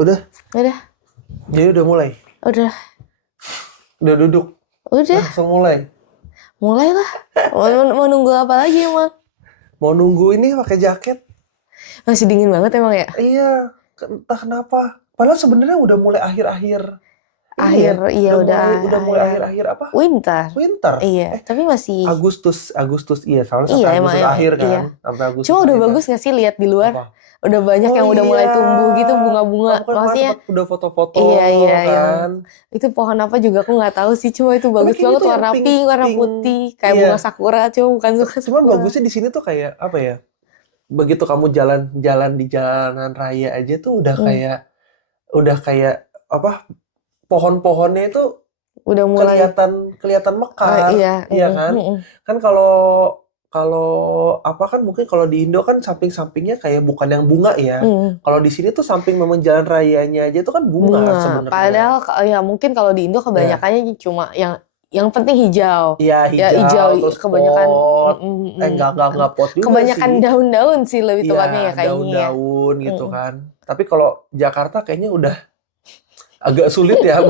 Udah, Udah, jadi udah mulai. udah, Udah duduk, udah, langsung mulai. mulai lah. Mau nunggu apa lagi emang? Mau nunggu ini pakai jaket. Masih dingin banget emang ya? Iya, entah kenapa. Padahal sebenarnya udah mulai akhir-akhir ini ya. Iya udah Udah mulai akhir akhir-akhir apa? winter. Winter. Iya, tapi masih Agustus iya, soalnya iya sampai emang Agustus akhir kan. iya. Sampai Agustus Cuma udah akhir bagus kan. gak sih lihat di luar? Apa? Udah banyak yang udah mulai tumbuh gitu bunga-bunga. Kamu kan kemarin Maksudnya tempat udah foto-foto iya kan. itu pohon apa juga aku nggak tahu sih. Cuma itu bagus kayaknya banget tuh yang warna pink, pink, warna pink. putih kayak Iya. bunga sakura. Cuma bukan suka Cuman sakura. bagusnya di sini tuh kayak apa ya? Begitu kamu jalan-jalan di jalanan raya aja tuh udah kayak apa? Pohon-pohonnya itu Udah mulai kelihatan mekar, iya kan? Kan kalau apa kan mungkin kalau di Indo kan samping-sampingnya kayak bukan yang bunga ya. Kalau di sini tuh samping memang jalan rayanya aja itu kan bunga sebenarnya. Padahal ya mungkin kalau di Indo kebanyakannya cuma yang penting hijau. Iya, Ya hijau, hijau terus kebanyakan pot. Enggak pot juga kebanyakan sih. daun-daun sih lebih Iya, tepatnya ya kayaknya ya. daun-daun gitu kan. Tapi kalau Jakarta kayaknya udah agak sulit ya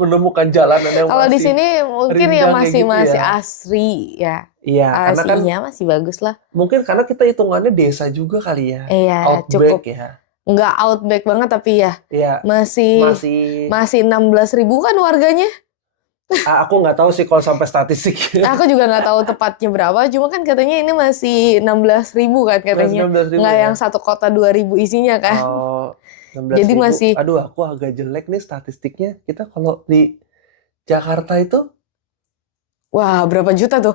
menemukan jalanan yang Kalau di masih sini mungkin ya rindang kayak masih gitu ya. asri ya. Iya, karena kan Aslinya masih bagus lah. mungkin karena kita hitungannya desa juga kali ya. Iya, Outback cukup. ya. Nggak outback banget tapi ya Iya, masih 16.000 kan warganya. aku nggak tahu sih kalau sampai statistik. Aku juga nggak tahu tepatnya berapa, cuma kan katanya ini masih 16.000 kan katanya. 16.000 Nggak ya? yang satu kota 2.000 isinya kan. Oh, 16.000. Jadi masih Aduh, aku agak jelek nih statistiknya. Kita kalau di Jakarta itu wah berapa juta tuh?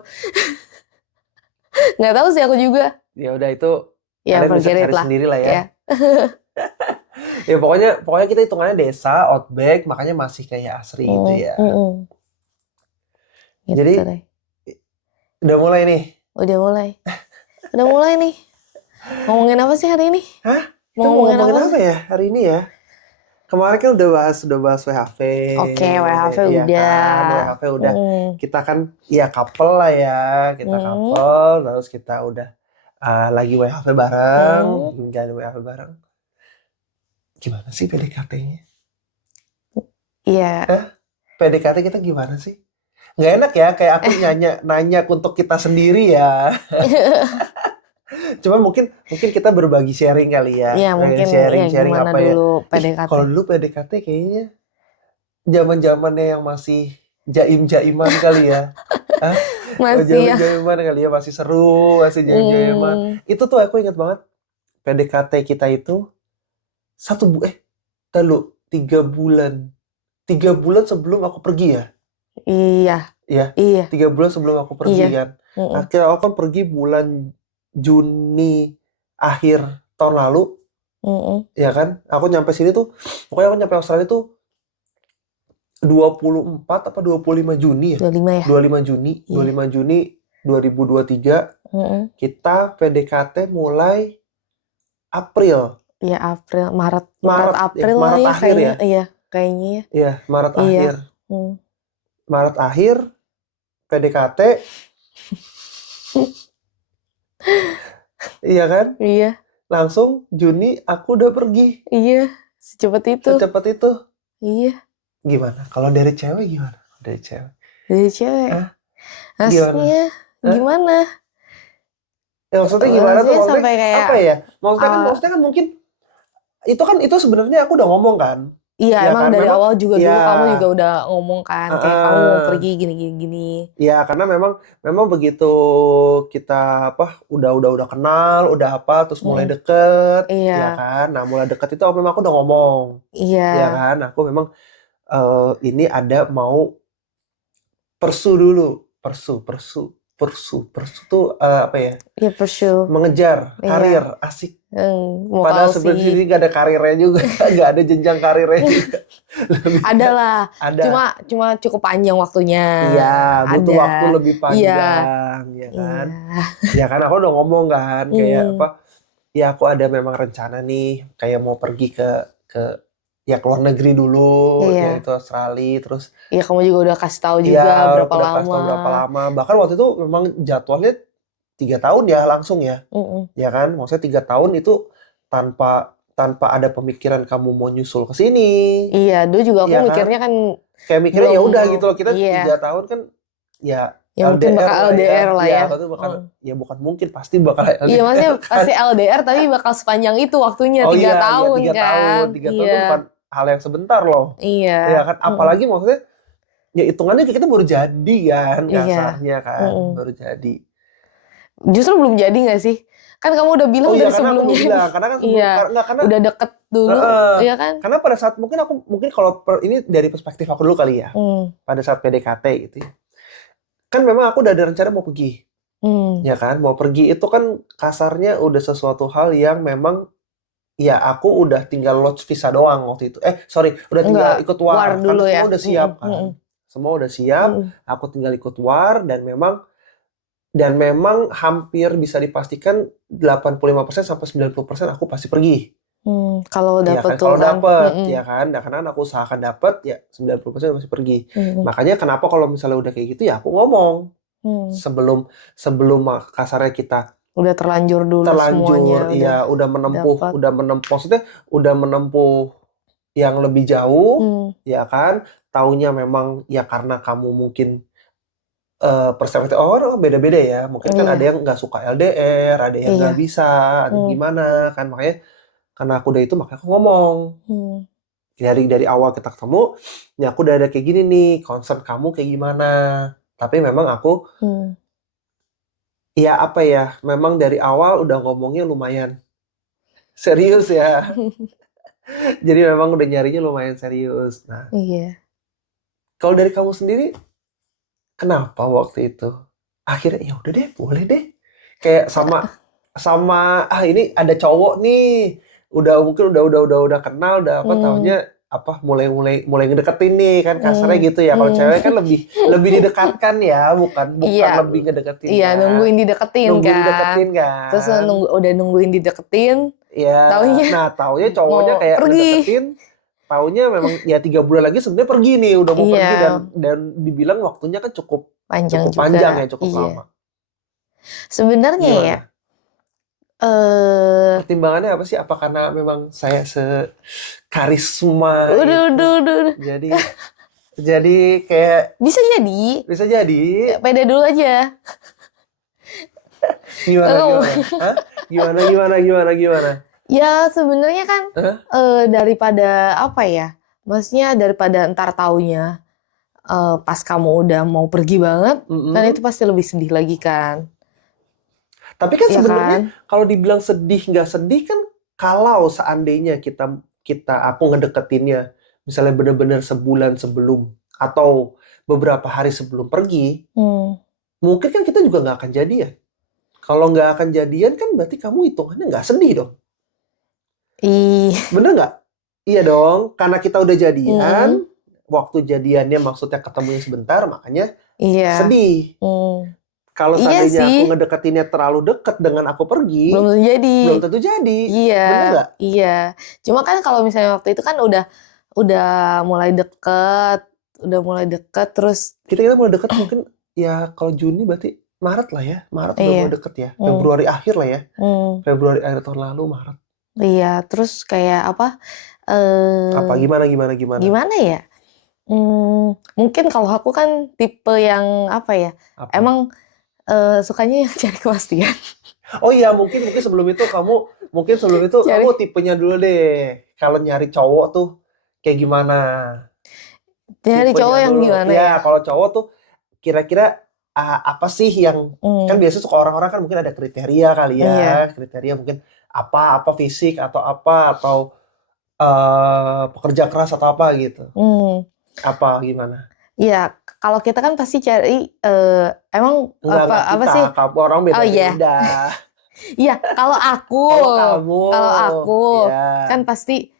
Nggak tahu sih aku juga. ya udah itu Ya kalian bisa forget it cari lah. sendiri lah ya. Ya. Ya pokoknya kita hitungannya desa, outback, makanya masih kayak asri gitu ya. Gitu Jadi deh. udah mulai nih. Udah mulai nih. Ngomongin apa sih hari ini? Hah? Kita Mau mau ngomongin ngomongin apa apa ya hari ini ya? Kemarin kan udah bahas WHV. Oke, WHV Iya udah. Kan? WHV udah. Kita kan ya couple lah ya. Kita couple, terus kita udah lagi WHV bareng, jalan WHV bareng. Gimana sih PDKT-nya? Iya. PDKT kita gimana sih? Nggak enak ya, kayak aku nanya untuk kita sendiri ya. Cuman mungkin kita berbagi sharing kali ya. Iya, mungkin sharing gimana apa ya? dulu PDKT. Kalau dulu PDKT kayaknya zaman-zamannya yang masih jaim-jaiman kali ya. Masih ya. Jaim-jaiman kali ya, masih seru, masih jaim-jaiman. Itu tuh aku ingat banget. PDKT kita itu 3 bulan. 3 bulan sebelum aku pergi ya. Iya. 3 bulan sebelum aku pergi kan. Akhirnya aku kan pergi bulan Juni akhir tahun lalu. Ya kan? Aku nyampe sini tuh, pokoknya aku nyampe Australia tuh 24 apa 25 Juni ya? 25 ya? 25 Juni. 25 Juni 2023. Kita PDKT mulai April. Iya, April, Maret April lah ya akhir kayaknya. ya? Iya, kayaknya ya. Iya, Maret akhir. Maret akhir PDKT. Iya kan? Iya. Langsung Juni aku udah pergi. Iya, secepat itu. Iya. Gimana? Kalau dari cewek gimana? Dari cewek. Aslinya gimana? Ya maksudnya gimana tuh? Maksudnya sampai kayak apa ya? Maksudnya kan mungkin itu sebenarnya aku udah ngomong kan. Iya, Ya emang kan? dari Memang, awal juga dulu kamu juga udah ngomong kan kayak kamu mau pergi gini. Iya, karena memang begitu kita udah kenal, udah terus mulai deket, ya kan? Nah, mulai deket itu memang aku udah ngomong. Iya. Ya kan? Aku memang ini ada mau pursue dulu. Pursue tuh apa ya? Iya, pursue. Mengejar karir, asik. Padahal sebenarnya sini gak ada karirnya juga, gak ada jenjang karirnya juga. Ada lah. Ada. Cuma cukup panjang waktunya. Iya, butuh waktu lebih panjang, ya kan? Ya kan aku udah ngomong kan, kayak apa? Ya aku ada memang rencana nih, kayak mau pergi ke luar negeri dulu, yaitu Australia, terus. Iya, kamu juga udah kasih tahu juga berapa lama. Bahkan waktu itu memang jadwalnya 3 tahun ya langsung ya. Ya kan? Maksudnya 3 tahun itu tanpa tanpa ada pemikiran kamu mau nyusul ke sini. Iya, dulu juga aku Iya kan? mikirnya kan Kayak mikirnya ya belum, udah gitu loh, kita iya, 3 tahun kan ya ya mungkin LDR bakal lah ya. LDR lah Iya, ya. itu bakal ya bukan mungkin, pasti bakal LDR Iya, maksudnya kan. pasti LDR tapi bakal sepanjang itu waktunya, Oh 3 iya, tahun 3 kan. tahun. 3 tahun tuh Iya, bukan hal yang sebentar loh. iya, Ya kan, apalagi maksudnya ya hitungannya kita baru jadi kan, iya, kasarnya kan, baru jadi. Justru belum jadi nggak sih? Kan kamu udah bilang Oh iya, dari karena aku mau sebelumnya bilang, nih. karena kan sebelum Iya, karena udah deket dulu, heeh, iya kan? karena pada saat mungkin kalau ini dari perspektif aku dulu kali ya, pada saat PDKT gitu ya. Kan memang aku udah ada rencana mau pergi, ya kan, mau pergi itu kan kasarnya udah sesuatu hal yang memang ya aku udah tinggal lodge visa doang waktu itu. Udah tinggal Enggak, ikut war war, kan dulu semua ya. udah siap kan. Semua udah siap, aku tinggal ikut war dan memang hampir bisa dipastikan 85% sampai 90% aku pasti pergi. Kalau Iya dapet kan, tuh kalau kan. dapet, ya kan. Nah, karena aku usahakan dapet, ya 90% pasti pergi. Makanya kenapa kalau misalnya udah kayak gitu, ya aku ngomong. Sebelum kasarnya kita Udah terlanjur dulu semuanya. iya, udah menempuh, maksudnya udah menempuh yang lebih jauh, ya kan. Taunya memang ya karena kamu mungkin perspektif orang beda-beda ya. Mungkin kan ada Iya. yang nggak suka LDR, ada yang nggak Iya. bisa, ada yang gimana kan. Makanya karena aku udah itu, makanya aku ngomong. Dari awal kita ketemu, ya aku udah ada kayak gini nih, concern kamu kayak gimana. Tapi memang aku, ya apa ya, memang dari awal udah ngomongnya lumayan serius ya. Jadi memang udah nyarinya lumayan serius. Nah, Iya. kalau dari kamu sendiri, kenapa waktu itu? Akhirnya ya udah deh, boleh deh. Kayak sama ini ada cowok nih, mungkin udah kenal, udah apa taunya apa mulai ngedeketin nih kan, kasarnya gitu ya. Kalau cewek kan lebih didekatkan ya, bukan Iya. lebih ngedeketin Iya, ya. nungguin dideketin Nungguin kan. Terus kan. udah nungguin dideketin, Ya, taunya cowoknya mau kayak pergi. ngedeketin, taunya memang ya 3 bulan lagi sebenarnya pergi nih, udah mau pergi Iya. dan dibilang waktunya kan cukup Panjang juga. panjang ya, cukup Iya. lama. Sebenarnya ya, Gimana? Pertimbangannya apa sih? Apa karena memang saya sekarisma itu? Jadi kayak bisa jadi. ya, Pede dulu aja. Gimana? Ya sebenarnya kan daripada apa ya? Maksudnya daripada entar taunya pas kamu udah mau pergi banget, kan itu pasti lebih sedih lagi kan. Tapi kan Iya sebenarnya kan? kalau dibilang sedih nggak sedih kan, kalau seandainya aku ngedeketinnya misalnya benar-benar sebulan sebelum atau beberapa hari sebelum pergi, mungkin kan kita juga nggak akan jadian. Kalau nggak akan jadian kan berarti kamu hitungannya nggak sedih dong. Bener nggak? Iya dong, karena kita udah jadian, waktu jadiannya maksudnya ketemunya sebentar, makanya sedih. Kalau seandainya aku ngedeketinnya terlalu deket dengan aku pergi, belum tentu jadi. Iya. Bener nggak? Iya. Cuma kan kalau misalnya waktu itu kan udah mulai deket, terus kita mulai deket mungkin ya kalau Juni berarti Maret lah ya. Maret udah mulai deket ya. Februari akhir lah ya. Februari akhir tahun lalu, Maret. Iya, terus kayak apa? Apa gimana? Gimana ya? Mungkin kalau aku kan tipe yang apa ya? Apa? Emang sukanya yang cari kepastian. Oh iya, mungkin sebelum itu kamu tipenya dulu deh. Kalau nyari cowok tuh kayak gimana? Nyari cowok yang gimana ya? Kalau cowok tuh kira-kira apa sih yang kan biasa suka orang-orang kan mungkin ada kriteria kali ya. Iya. Kriteria mungkin apa fisik atau pekerja keras atau apa gitu. Apa gimana? Iya, kalau kita kan pasti cari emang apa sih? Orang beda-beda. Iya, kalau aku kan pasti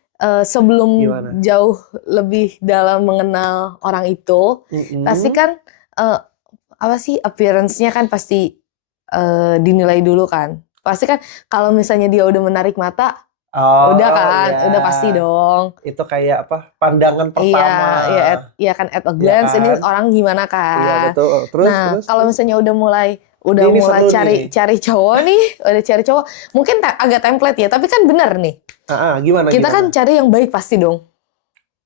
sebelum jauh lebih dalam mengenal orang itu, pasti kan apa sih appearance-nya kan pasti dinilai dulu kan. Pasti kan kalau misalnya dia udah menarik mata, udah kan, udah pasti dong. Itu kayak apa? Pandangan pertama. Iya kan at a glance, ini orang gimana kan. Iya betul. Terus kalau misalnya udah mulai udah Ini mulai seru nih. cari cowok nih, udah cari cowok. Mungkin agak template ya, tapi kan benar nih. Gimana? Kita kan cari yang baik pasti dong.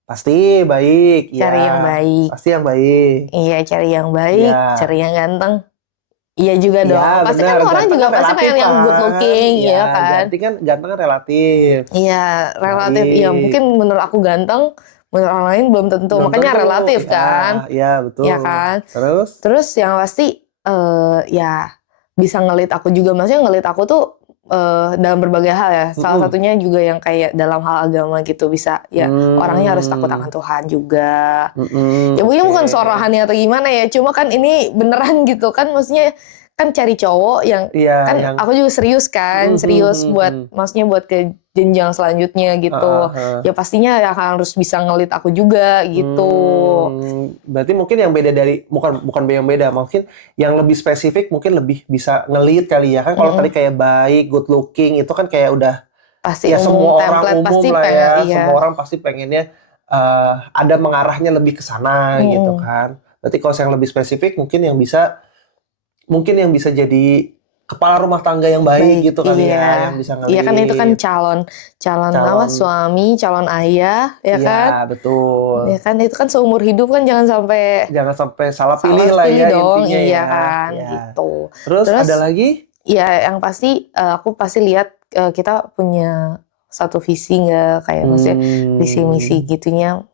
Pasti baik, Cari yang baik. Pasti yang baik. Iya, cari yang baik, cari yang ganteng. Iya juga dong. Iya, Pasti benar. kan orang Ganteng juga kan pasti pengen yang good looking, ya kan? Ganteng kan relatif. Iya, relatif. Iya, Baik. mungkin menurut aku ganteng, menurut orang lain belum tentu. Belum Makanya tentu, relatif kan? Iya, betul. Iya kan? Terus? Terus yang pasti ya bisa ngelit aku juga. Maksudnya ngelit aku tuh dalam berbagai hal ya. Salah satunya juga yang kayak dalam hal agama gitu bisa. Ya orangnya harus takut akan Tuhan juga. Ya mungkin bukan soal rohani atau gimana ya. Cuma kan ini beneran gitu kan. Maksudnya kan cari cowok yang kan aku juga serius kan. Serius buat maksudnya buat ke jenjang selanjutnya gitu. Ya pastinya harus bisa ngelit aku juga gitu. Berarti mungkin yang beda dari bukan yang beda, mungkin yang lebih spesifik mungkin lebih bisa ngelit kali ya kan. Kalau tadi kayak baik, good looking itu kan kayak udah pasti ya semua orang umum pasti lah pengen, ya. iya. Semua orang pasti pengennya ada mengarahnya lebih ke sana gitu kan. Berarti kalau yang lebih spesifik mungkin yang bisa jadi kepala rumah tangga yang baik gitu kali ya, yang bisa ngelit. Iya kan itu kan calon apa suami, calon ayah, ya kan? Iya, betul. Ya kan itu kan seumur hidup kan jangan sampai salah pilih lah ya dong, intinya iya ya. kan Ya. gitu. Terus ada lagi? Ya yang pasti aku pasti lihat kita punya satu visi nggak, kayak maksudnya visi misi gitunya,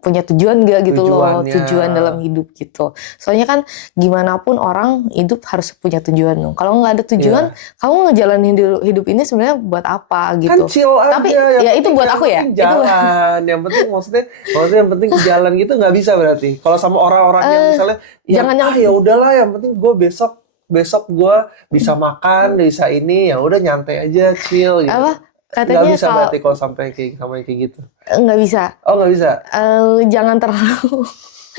punya tujuan nggak gitu loh, tujuan dalam hidup gitu. Soalnya kan gimana pun orang hidup harus punya tujuan dong. Kalau nggak ada tujuan, kamu ngejalanin hidup ini sebenarnya buat apa gitu. Kan chill aja. Tapi ya itu buat aku ya. Jalan. Yang penting maksudnya yang penting jalan gitu nggak bisa berarti. Kalau sama orang-orang yang misalnya ya udahlah yang penting gue besok gue bisa makan, bisa ini, ya udah nyantai aja, chill gitu. Katanya nggak bisa berarti kalau sampai kayak gitu. Nggak bisa. Oh, nggak bisa. Jangan terlalu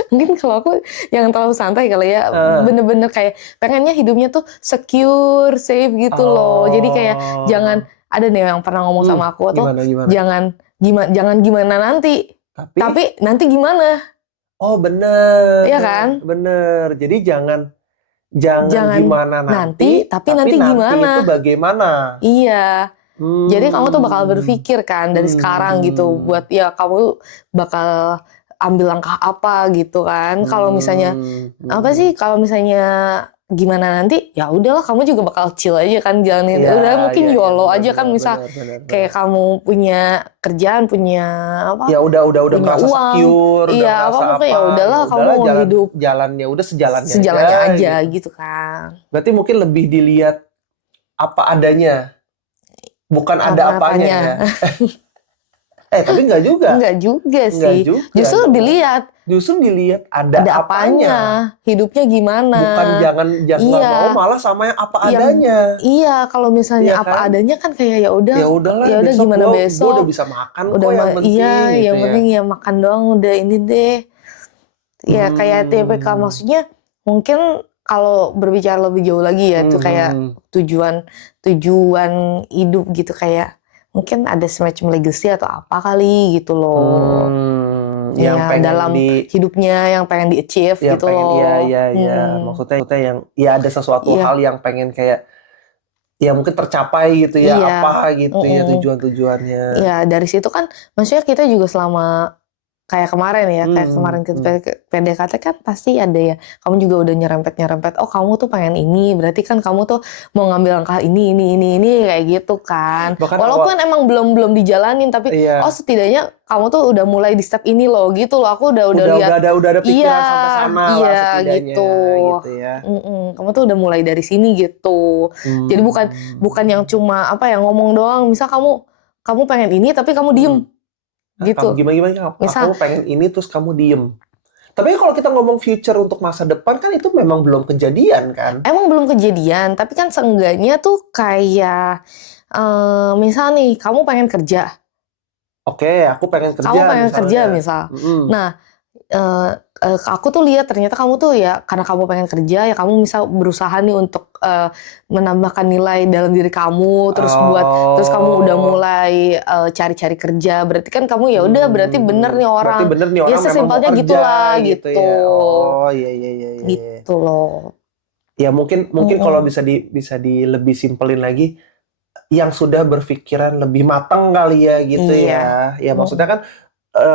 mungkin kalau aku jangan terlalu santai kali ya. Bener-bener kayak pengennya hidupnya tuh secure, safe gitu loh. Jadi kayak jangan ada nih yang pernah ngomong sama aku tuh jangan gimana nanti. Tapi nanti gimana? Oh, bener. Iya kan? Bener. Jadi jangan gimana nanti, tapi nanti gimana? Nanti itu bagaimana? Iya. Jadi kamu tuh bakal berpikir kan dari sekarang gitu buat ya kamu bakal ambil langkah apa gitu kan. Kalau misalnya kalau misalnya gimana nanti ya udahlah kamu juga bakal chill aja kan jalanin. Udah mungkin YOLO aja kan misal kayak kamu punya kerjaan, punya apa? Ya udah punya merasa uang, secure, iya apa ya udahlah kamu hidup jalannya udah sejalannya aja gitu kan. Berarti mungkin lebih dilihat apa adanya. Bukan ada apanya ya. Tapi enggak juga. Enggak juga sih. Justru dilihat ada apanya. Hidupnya gimana. Bukan jangan mau malah sama yang apa adanya. Iya, kalau misalnya apa adanya kan kayak ya udahlah gimana besok. Gue udah bisa makan kok yang penting. Iya, gitu yang penting ya makan doang udah ini deh. Ya kayak TPK maksudnya mungkin kalau berbicara lebih jauh lagi ya tuh kayak tujuan hidup gitu, kayak mungkin ada semacam legacy atau apa kali gitu loh. Yang pengen dalam hidupnya yang pengen di-achieve gitu loh. Iya. Maksudnya yang ya ada sesuatu hal yang pengen kayak ya mungkin tercapai gitu ya, apa gitu ya tujuan-tujuannya. Ya dari situ kan maksudnya kita juga selama kayak kemarin ya, kayak kemarin kita PDKT kan pasti ada ya. Kamu juga udah nyerempet. Oh kamu tuh pengen ini, berarti kan kamu tuh mau ngambil langkah ini kayak gitu kan. Bahkan walaupun emang belum dijalanin, tapi setidaknya kamu tuh udah mulai di step ini loh, gitu loh. Aku udah lihat. Udah ada pikiran sampai sana lah setidaknya. Gitu ya. Kamu tuh udah mulai dari sini gitu. Jadi bukan yang cuma apa yang ngomong doang. Misal kamu pengen ini tapi kamu diem. Gitu. Gimana? Aku pengen ini terus kamu diem. Tapi kalau kita ngomong future untuk masa depan kan itu memang belum kejadian kan? Emang belum kejadian, tapi kan seenggaknya tuh kayak misal nih kamu pengen kerja. Oke, aku pengen kerja. Kamu pengen kerja misal. Nah, aku tuh lihat ternyata kamu tuh ya karena kamu pengen kerja ya kamu misal berusaha nih untuk menambahkan nilai dalam diri kamu, terus kamu udah mulai cari-cari kerja, berarti kan kamu ya udah berarti bener nih orang ya sesimpelnya gitulah gitu. Oh iya. Gitu loh. Ya mungkin kalau bisa di lebih simpelin lagi, yang sudah berpikiran lebih matang kali ya gitu Iya. ya. Ya maksudnya kan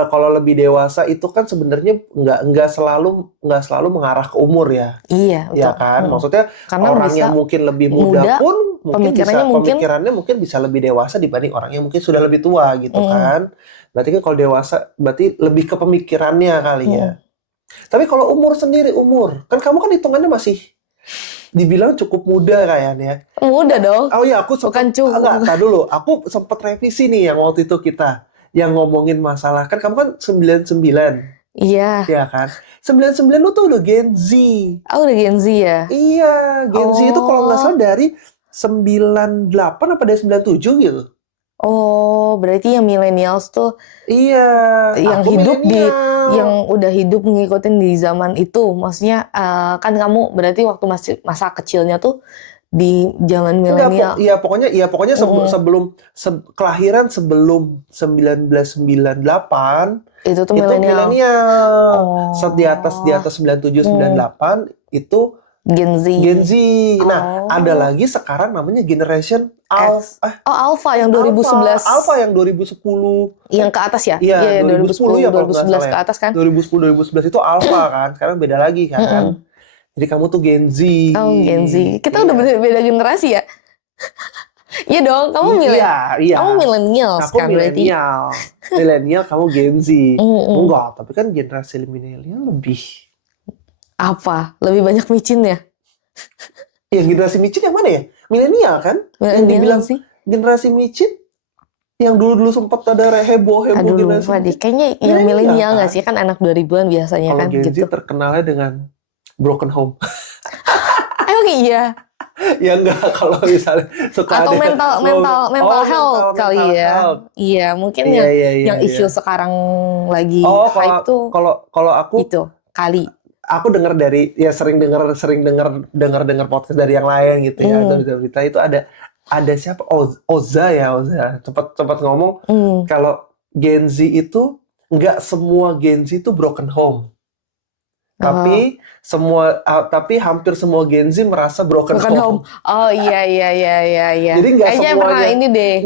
kalau lebih dewasa itu kan sebenarnya nggak selalu mengarah ke umur ya. Iya, Ya betul. kan? Maksudnya Karena orang bisa yang mungkin lebih muda pun pemikirannya mungkin bisa lebih dewasa dibanding orang yang mungkin sudah lebih tua gitu kan. Berarti kan kalau dewasa berarti lebih ke pemikirannya kali ya. Tapi kalau kan kamu kan hitungannya masih dibilang cukup muda kayaknya. Muda dong. Oh iya, aku Bukan sempat cukup. tar dulu. Aku sempat revisi nih yang waktu itu kita yang ngomongin masalah kan kamu kan 99. Iya. Ya kan? 99 lu tuh udah Gen Z. Oh, udah Gen Z ya? Iya, Gen Z itu kalau nggak salah dari 98 apa dari 97 gitu. Oh, berarti yang millennials tuh Iya, yang aku hidup milenial. yang udah hidup ngikutin di zaman itu. Maksudnya kan kamu berarti waktu masa kecilnya tuh di zaman milenial. Pokoknya sebelum kelahiran sebelum 1998 Itu tuh itu milenial. milenial. Oh. Di atas 97 98 itu Gen Z. Nah, ada lagi sekarang namanya Generation Alpha. Alpha yang 2011. Alpha yang 2010. Yang ke atas ya? Iya, 2010 ya kalau nggak 2011 salah ke ya. atas kan? 2010 2011 itu Alpha kan. Sekarang beda lagi kan. Jadi kamu tuh Gen Z. Oh, Gen Z. Kita udah beda generasi ya? Iya dong, kamu Iya. Kamu milenial Aku kan berarti? milenial, kamu Gen Z. Enggak, tapi kan generasi milenial lebih. Apa? Lebih banyak micin ya? Yang generasi micin yang mana ya? Milenial kan? Yang dibilang sih. Generasi micin yang dulu sempat ada heboh Aduh, generasi lupa deh. Kayaknya yang milenial nggak sih? Kan anak 2000-an biasanya kalau kan Gen Z gitu. terkenalnya dengan broken home. Emang iya? Ya enggak, kalau misalnya suka Atau ada mental health kali ya. health. Iya, mungkin yang isu sekarang lagi hype tuh. Kalau aku itu kali. Aku dengar dari sering dengar podcast dari yang lain gitu ya. Dari berita itu ada siapa? Oza. Cepat ngomong kalau Gen Z itu nggak semua Gen Z itu broken home. Tapi hampir semua Gen Z merasa broken home. Oh iya. Jadi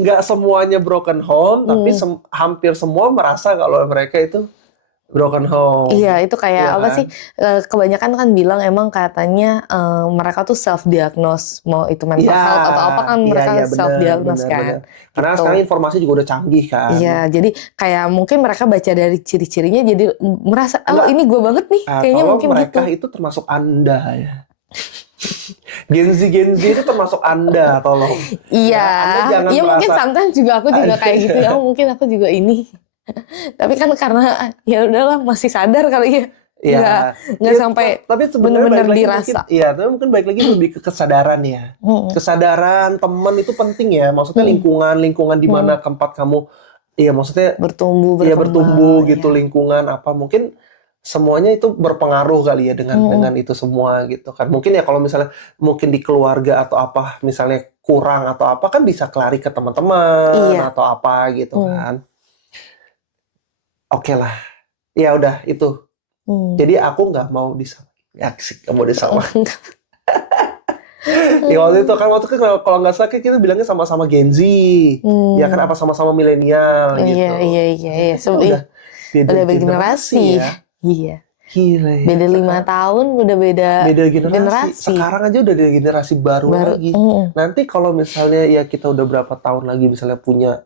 nggak semuanya broken home, tapi hampir semua merasa kalau mereka itu broken home. Iya, itu kayak apa sih? Kebanyakan kan bilang emang katanya mereka tuh self diagnose, mau itu mental health atau apa kan mereka self diagnose kan. Bener. Karena sekarang informasi juga udah canggih kan. Iya, jadi kayak mungkin mereka baca dari ciri-cirinya jadi merasa ini gue banget nih. Kayaknya mungkin mereka gitu. Itu termasuk Anda ya. Gen Z itu termasuk Anda, tolong. Iya, mungkin sometimes juga aku juga kayak gitu ya. Mungkin aku juga ini. Tapi kan karena ya udahlah masih sadar kali ya. Nggak sampai tapi benar-benar dirasa. Iya, tapi mungkin balik lagi lebih ke kesadaran ya. Kesadaran teman itu penting ya. Maksudnya lingkungan di mana tempat kamu maksudnya bertumbuh gitu ya. Lingkungan apa mungkin semuanya itu berpengaruh kali ya dengan itu semua gitu kan. Mungkin ya kalau misalnya mungkin di keluarga atau apa misalnya kurang atau apa kan bisa lari ke teman-teman atau apa gitu kan. Oke lah, ya udah itu. Jadi aku nggak mau disamain. Nggak mau disamain. Waktu itu kalau nggak salah kita bilangnya sama-sama Gen Z, ya kan apa sama-sama milenial gitu. Iya. Udah beda generasi ya. Iya. Gila ya. Beda 5 tahun udah beda generasi. Sekarang aja udah ada generasi baru lagi. Nanti kalau misalnya ya kita udah berapa tahun lagi misalnya punya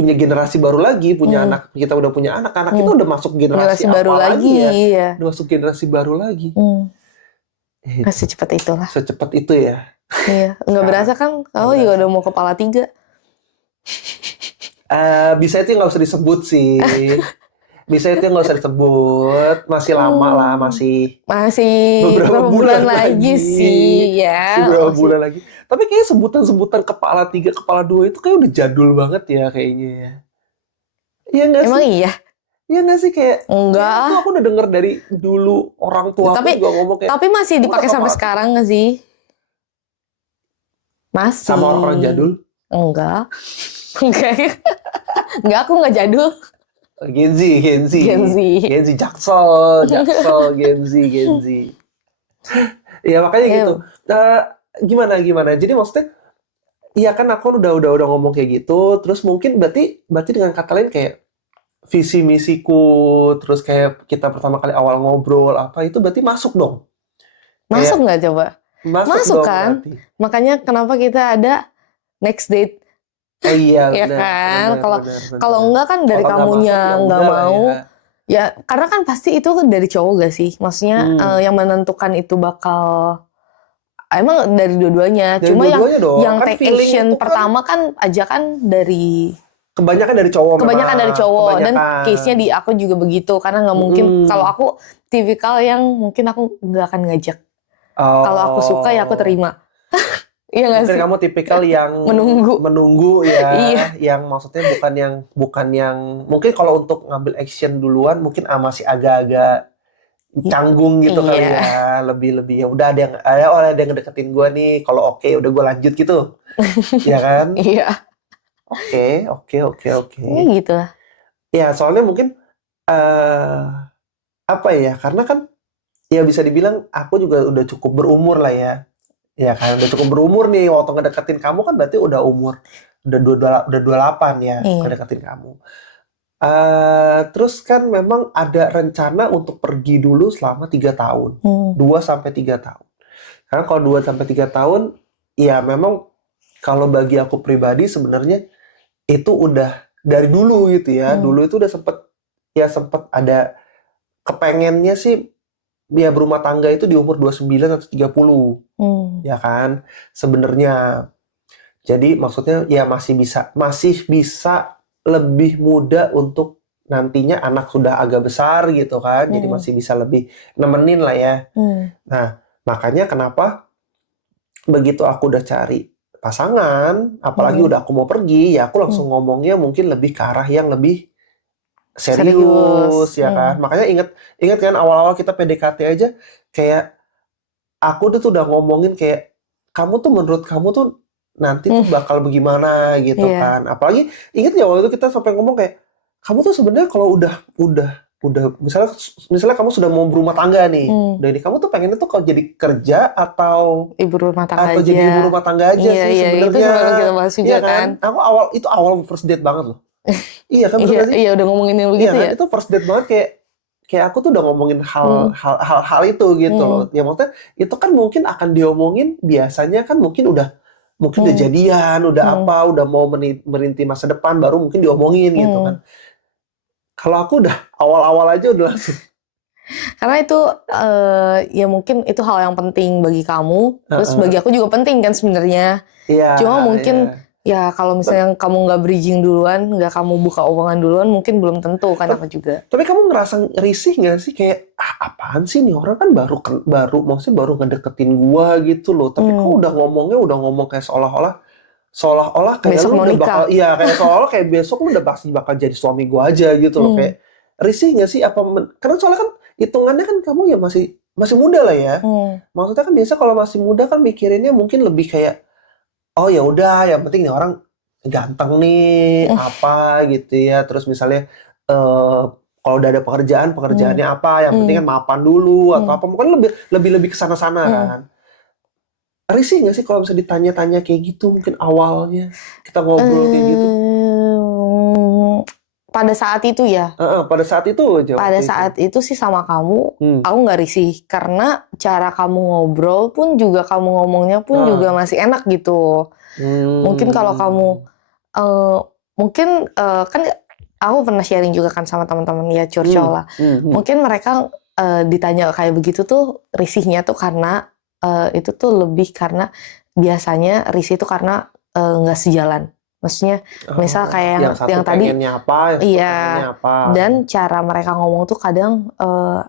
generasi baru lagi, punya anak, kita udah punya anak kita udah masuk generasi baru lagi ya. Iya. Udah masuk generasi baru lagi. Secepat itulah. Secepat itu ya. Iya, nggak berasa kan? Kamu juga udah mau kepala 3. Bisa itu nggak usah disebut sih. Masih lama lah, masih beberapa bulan lagi sih ya. Beberapa bulan lagi. Tapi kayaknya sebutan kepala 3, kepala 2 itu kayak udah jadul banget ya kayaknya ya. Iya nggak sih? Emang iya? Iya nggak sih kayak? Enggak. Itu aku udah denger dari dulu orang tua aku juga ngomong kayak. Tapi masih dipakai sampai sekarang nggak sih? Masih. Sama orang jadul? Enggak, aku nggak jadul. Gen Z, Jaksel, Gen Z. Iya makanya Iya. gitu. Gimana? Jadi maksudnya, iya kan aku udah ngomong kayak gitu, terus mungkin berarti dengan kata lain kayak visi misiku, terus kayak kita pertama kali awal ngobrol apa itu berarti masuk dong. Masuk Kayak nggak coba? masuk Masuk dong kan? berarti. Makanya kenapa kita ada next date, Iya ya benar, kan? benar, Kalau benar, kalau benar. enggak kan dari Kalau nggak kamunya masuk ya nggak udah lah mau, ya. ya karena kan pasti itu kan dari cowok gak sih? Maksudnya Hmm. yang menentukan itu bakal emang dari dua-duanya. Dari Cuma dua-duanya dong, yang kan take feeling action itu kan pertama kan aja kan dari kebanyakan dari cowok kebanyakan dari memang, cowok, dan kebanyakan. case-nya di aku juga begitu, karena nggak mungkin kalau Mm-mm. aku tipikal yang mungkin aku nggak akan ngajak. Kalau aku suka ya aku Oh, terima. Iya nggak mungkin sih? kamu tipikal yang Menunggu. menunggu Iya. ya, yang maksudnya bukan yang mungkin kalau untuk ngambil action duluan mungkin masih agak-agak canggung gitu kali Iya. ya, lebih ya udah ada yang ngedeketin gua nih, kalau oke udah gua lanjut gitu, ya kan? Iya. Oke, oke, oke, oke. Ini gitu lah. Ya soalnya mungkin eh apa ya? Karena kan ya bisa dibilang aku juga udah cukup berumur lah ya. Ya kan, udah cukup berumur nih waktu ngedeketin kamu kan berarti udah umur udah 28 ya Iya. ngedeketin kamu. Terus kan memang ada rencana untuk pergi dulu selama 3 tahun. 2 sampai 3 tahun. Karena kalau 2 sampai 3 tahun, ya memang kalau bagi aku pribadi sebenarnya itu udah dari dulu gitu ya. Hmm. Dulu itu udah sempet ada kepengennya sih dia berumah tangga itu di umur 29 atau 30, ya kan? Sebenarnya. Jadi maksudnya ya masih bisa lebih muda untuk nantinya anak sudah agak besar gitu kan. Jadi masih bisa lebih nemenin lah ya. Nah, makanya kenapa begitu aku udah cari pasangan, apalagi udah aku mau pergi, ya aku langsung ngomongnya mungkin lebih ke arah yang lebih serius, Serius. ya kan. Makanya ingat kan awal-awal kita PDKT aja kayak aku tuh udah ngomongin kayak kamu tuh menurut kamu tuh nanti tuh bakal bagaimana gitu Iya. kan. Apalagi ingat ya waktu itu kita sampai ngomong kayak kamu tuh sebenarnya kalau udah misalnya kamu sudah mau berumah tangga nih. Dari kamu tuh pengennya tuh kalau jadi kerja atau Ibu rumah tangga jadi ibu aja. rumah tangga aja Iya, sih iya, itu sebenarnya. selalu kita bahas juga Iya kan. kan? Itu awal first date banget loh. Iya kan bener Iya, gak sih? iya udah ngomongin yang Iya begitu kan? ya. Itu first date banget kayak aku tuh udah ngomongin hal itu gitu loh. Ya maksudnya itu kan mungkin akan diomongin biasanya kan mungkin udah jadian, udah apa, udah mau merinti masa depan baru mungkin diomongin gitu kan. Kalau aku udah awal-awal aja udah langsung. Karena itu ya mungkin itu hal yang penting bagi kamu, terus bagi aku juga penting kan sebenarnya. Iya, Cuma mungkin iya. ya kalau misalnya kamu nggak bridging duluan, nggak kamu buka omongan duluan, mungkin belum tentu kan aku juga. Tapi kamu ngerasa risih nggak sih kayak apaan sih nih orang kan maksudnya baru ngedeketin gua gitu loh. Tapi kok udah ngomong kayak seolah-olah kayak Besok lu mau udah bakal nikah. kayak seolah kayak besok lu udah pasti bakal jadi suami gua aja gitu loh. Kayak risih nggak sih karena soalnya kan hitungannya kan kamu ya masih muda lah ya. Maksudnya kan biasa kalau masih muda kan mikirinnya mungkin lebih kayak oh ya udah yang penting nih orang ganteng nih apa gitu ya. Terus misalnya kalau udah ada pekerjaannya apa, yang penting kan mapan dulu atau apa, mungkin lebih ke sana-sana kan. Risih nggak sih kalau bisa ditanya-tanya kayak gitu mungkin awalnya kita ngobrol kayak gitu? Pada saat itu ya. Pada saat itu aja. Pada saat itu sih sama kamu, aku nggak risih karena cara kamu ngobrol pun juga kamu ngomongnya pun juga masih enak gitu. Mungkin kalau kamu mungkin kan aku pernah sharing juga kan sama teman-teman ya curcol lah. Mungkin mereka ditanya kayak begitu tuh risihnya tuh karena itu tuh lebih karena biasanya risih itu karena nggak sejalan. Maksudnya misal kayak yang tadi apa, iya, dan cara mereka ngomong tuh kadang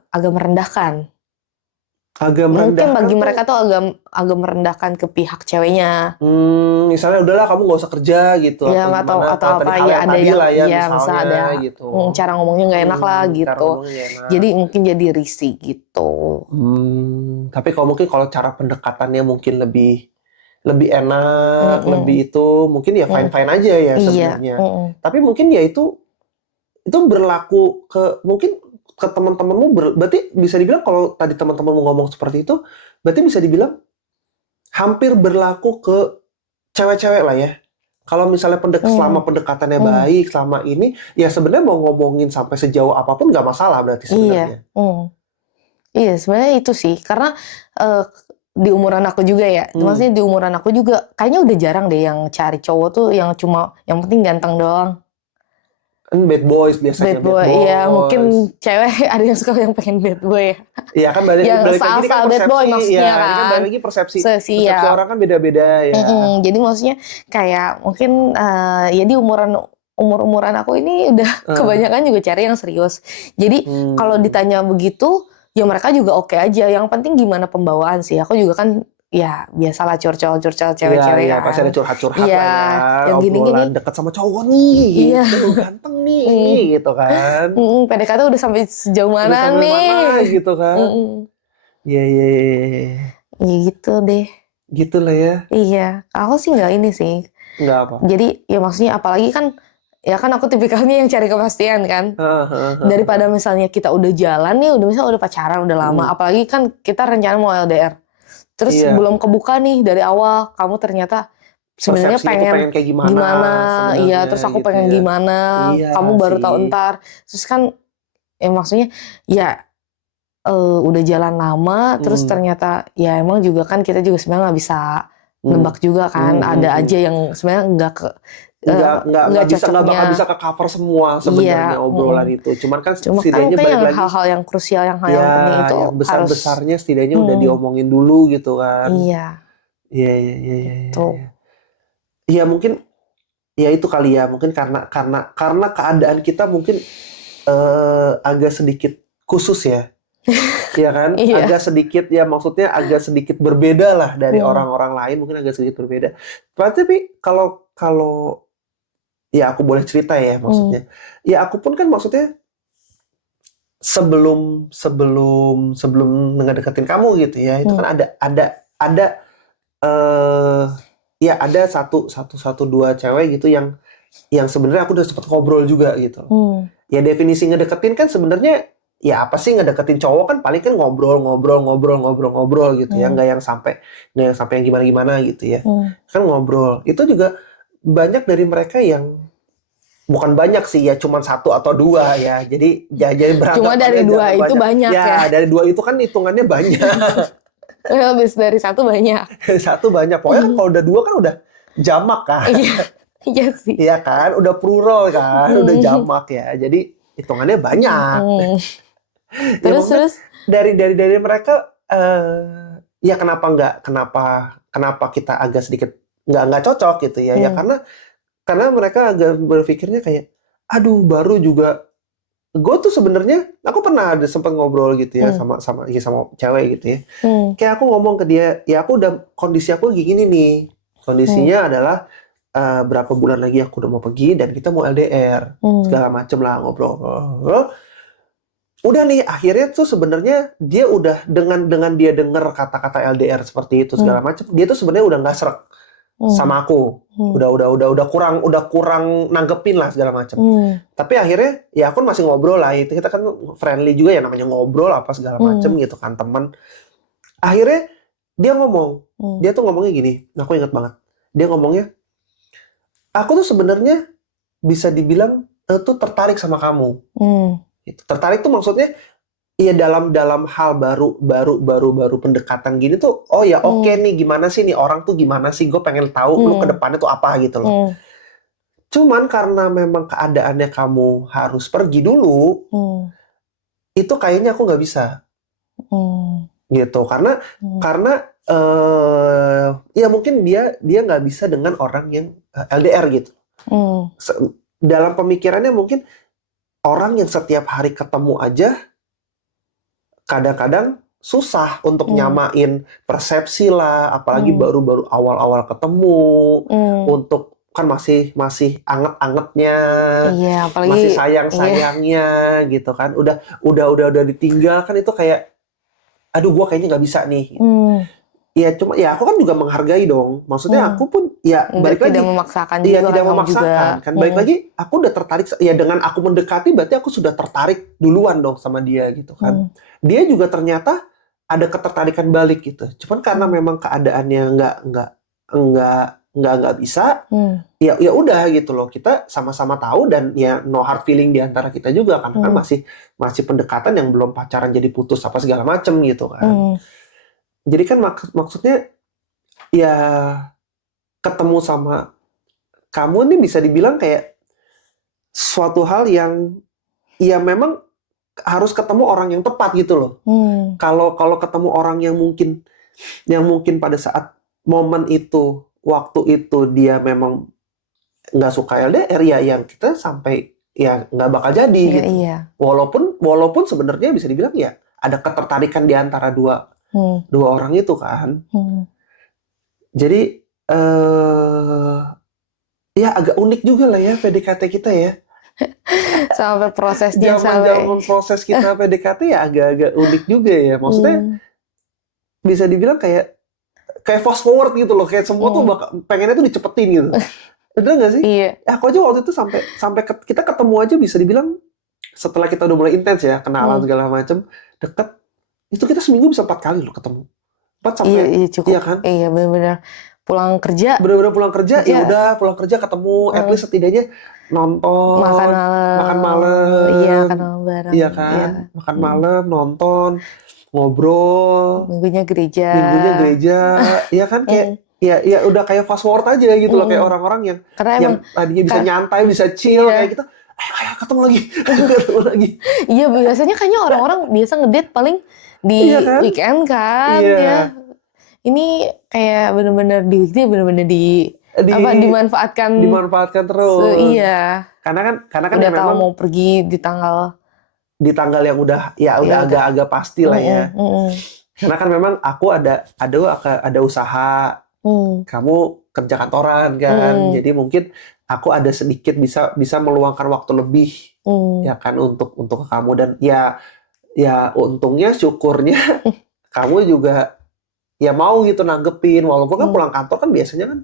agak merendahkan. Agak Mungkin merendahkan bagi tuh. mereka tuh agak merendahkan ke pihak ceweknya. Misalnya udahlah kamu nggak usah kerja gitu Ya atau atau gimana? Kalau tadi apa hal ya yang ada tadi yang lah ya ya misal misalnya ada gitu. cara ngomongnya nggak enak lah Cara gitu. ngomongnya nggak enak. Jadi mungkin jadi risih gitu. Tapi kalau cara pendekatannya mungkin lebih enak, lebih itu mungkin ya fine-fine aja ya Iya. sebenarnya. Tapi mungkin ya itu berlaku ke mungkin ke teman-temanmu berarti bisa dibilang kalau tadi teman-temanmu ngomong seperti itu, berarti bisa dibilang hampir berlaku ke cewek-cewek lah ya. Kalau misalnya selama pendekatannya baik, selama ini, ya sebenarnya mau ngomongin sampai sejauh apapun nggak masalah berarti sebenarnya. Iya, sebenarnya itu sih. Karena di umuran aku juga ya. Maksudnya di umuran aku juga kayaknya udah jarang deh yang cari cowok tuh yang cuma yang penting ganteng doang. Kan bad boys biasanya. Bad boy, iya mungkin cewek ada yang suka yang pengen bad boy ya. Iya kan balik lagi kan bad boy maksudnya kan. Ini kan balik lagi persepsi orang kan beda-beda ya. Jadi maksudnya kayak mungkin ya di umuran aku ini udah kebanyakan juga cari yang serius. Jadi kalau ditanya begitu ya mereka juga oke aja. Yang penting gimana pembawaan sih. Aku juga kan ya biasalah curcol cewek-cewek kan. Pasti ada curhat-curhat lah ya. Yang gini-gini dekat sama cowok nih gitu, ganteng nih gitu kan. PDKT udah sampai sejauh mana nih gitu kan. Iya. Ya gitu deh. Gitu lah ya. Iya, aku sih nggak ini sih. Nggak apa. Jadi ya maksudnya apalagi kan ya kan aku tipikalnya yang cari kepastian kan. Daripada misalnya kita udah jalan nih, misalnya udah pacaran udah lama, apalagi kan kita rencana mau LDR. Terus belum kebuka nih dari awal, kamu ternyata sebenarnya pengen kayak gimana iya, terus aku gitu pengen ya. gimana, kamu baru tahu ntar. Terus kan maksudnya ya udah jalan lama, terus ternyata ya emang juga kan kita juga sebenarnya nggak bisa nebak juga kan, ada aja yang sebenarnya nggak bakal bisa ke cover semua sebenarnya obrolan itu. Cuman kan setidaknya balik lagi hal-hal yang krusial yang penting itu yang besar-besarnya setidaknya udah diomongin dulu gitu kan. Iya. Iya mungkin ya itu kali ya, mungkin karena keadaan kita mungkin agak sedikit khusus ya. Iya kan? Agak sedikit ya, maksudnya agak sedikit berbeda lah dari orang-orang lain, mungkin agak sedikit berbeda. Tapi kalau ya aku boleh cerita ya maksudnya. Ya aku pun kan maksudnya sebelum ngedeketin kamu gitu ya, itu kan ada ya ada satu dua cewek gitu yang sebenarnya aku udah sempet ngobrol juga gitu. Ya definisi ngedeketin kan sebenarnya ya apa sih ngedeketin cowok kan paling kan ngobrol gitu ya, nggak yang sampai yang gimana gitu ya. Kan ngobrol. Itu juga banyak dari mereka yang bukan banyak sih ya, cuma satu atau dua ya. Jadi beranggapannya cuma dari dua itu banyak ya. Dari dua itu kan hitungannya banyak. Habis dari satu banyak. Satu banyak. Pokoknya kan kalau udah dua kan udah jamak kan. Iya sih. Iya kan, udah plural kan, udah jamak ya. Jadi hitungannya banyak. Terus dari mereka ya kenapa kita agak sedikit nggak cocok gitu ya. Ya karena mereka agak berpikirnya kayak aduh baru juga gue tuh sebenarnya aku pernah ada sempat ngobrol gitu ya sama cewek gitu ya. Kayak aku ngomong ke dia, ya aku udah kondisi aku gini nih. Kondisinya adalah berapa bulan lagi aku udah mau pergi dan kita mau LDR. Segala macem lah ngobrol. Udah nih akhirnya tuh sebenarnya dia udah dengan dia denger kata-kata LDR seperti itu segala macem, dia tuh sebenarnya udah nggak srek sama aku. Udah kurang nanggepin lah segala macam. Tapi akhirnya ya aku masih ngobrol lah, itu kita kan friendly juga ya, namanya ngobrol apa segala macam gitu kan, teman. Akhirnya dia tuh ngomongnya gini, aku ingat banget. Dia ngomongnya, aku tuh sebenarnya bisa dibilang tuh tertarik sama kamu. Gitu. Tertarik tuh maksudnya iya dalam hal baru pendekatan gini tuh, oh ya oke nih, gimana sih nih orang tuh gimana sih, gue pengen tahu lu ke depannya tuh apa gitu loh. Cuman karena memang keadaannya kamu harus pergi dulu, itu kayaknya aku nggak bisa, gitu. Karena ya mungkin dia nggak bisa dengan orang yang LDR gitu. Dalam pemikirannya mungkin orang yang setiap hari ketemu aja kadang-kadang susah untuk nyamain persepsi lah, apalagi baru awal-awal ketemu, untuk kan masih anget-angetnya, apalagi, masih sayang-sayangnya gitu kan, udah ditinggal kan, itu kayak aduh gua kayaknya nggak bisa nih. ya cuma ya aku kan juga menghargai dong. Maksudnya aku pun ya balik lagi. Tidak memaksakan Iya, juga tidak kan kamu memaksakan. juga. Kan balik lagi aku udah tertarik ya dengan aku mendekati berarti aku sudah tertarik duluan dong sama dia gitu kan. Dia juga ternyata ada ketertarikan balik gitu. Cuman karena memang keadaannya nggak bisa, ya udah gitu loh. Kita sama-sama tahu dan ya no hard feeling di antara kita juga karena kan masih pendekatan yang belum pacaran jadi putus apa segala macem gitu kan. Jadi kan maksudnya ya ketemu sama kamu nih bisa dibilang kayak suatu hal yang ya memang harus ketemu orang yang tepat gitu loh. Kalau ketemu orang yang mungkin pada saat momen itu, waktu itu dia memang nggak suka LDR ya yang kita sampai ya nggak bakal jadi gitu. Walaupun sebenarnya bisa dibilang ya ada ketertarikan di antara dua orang itu kan. Jadi ya agak unik juga lah ya PDKT kita ya. Sampai prosesnya Zaman proses kita PDKT ya agak-agak unik juga ya. Maksudnya bisa dibilang kayak fast forward gitu loh. Kayak semua tuh pengennya tuh dicepetin gitu. Bener nggak sih? Iya. Ya aku aja waktu itu sampai kita ketemu aja bisa dibilang setelah kita udah mulai intens ya kenalan segala macem deket itu kita seminggu bisa 4 kali loh ketemu. 4 sampai iya cukup. Iya kan? Iya benar-benar pulang kerja. Bener-bener pulang kerja ya udah pulang kerja ketemu at least setidaknya nonton makan malam. Iya makan malam bareng. Iya kan? Iya. Makan malam nonton ngobrol. Minggunya gereja. Iya kan kayak ya udah kayak fast forward aja gitu loh kayak orang-orang yang tadinya bisa nyantai bisa chill kayak gitu. Ayo ketemu lagi. Iya biasanya kayaknya orang-orang biasa ngedate paling di weekend kan ya. Ini kayak benar-benar di weekday benar-benar dimanfaatkan terus. Iya. Karena kan udah ya memang mau pergi di tanggal yang udah agak-agak pasti lah ya. Karena kan memang aku ada usaha. Kamu kerja kantoran kan. Jadi mungkin aku ada sedikit bisa meluangkan waktu lebih ya kan untuk ke kamu dan ya untungnya syukurnya kamu juga ya mau gitu nanggepin walaupun kan pulang kantor kan biasanya kan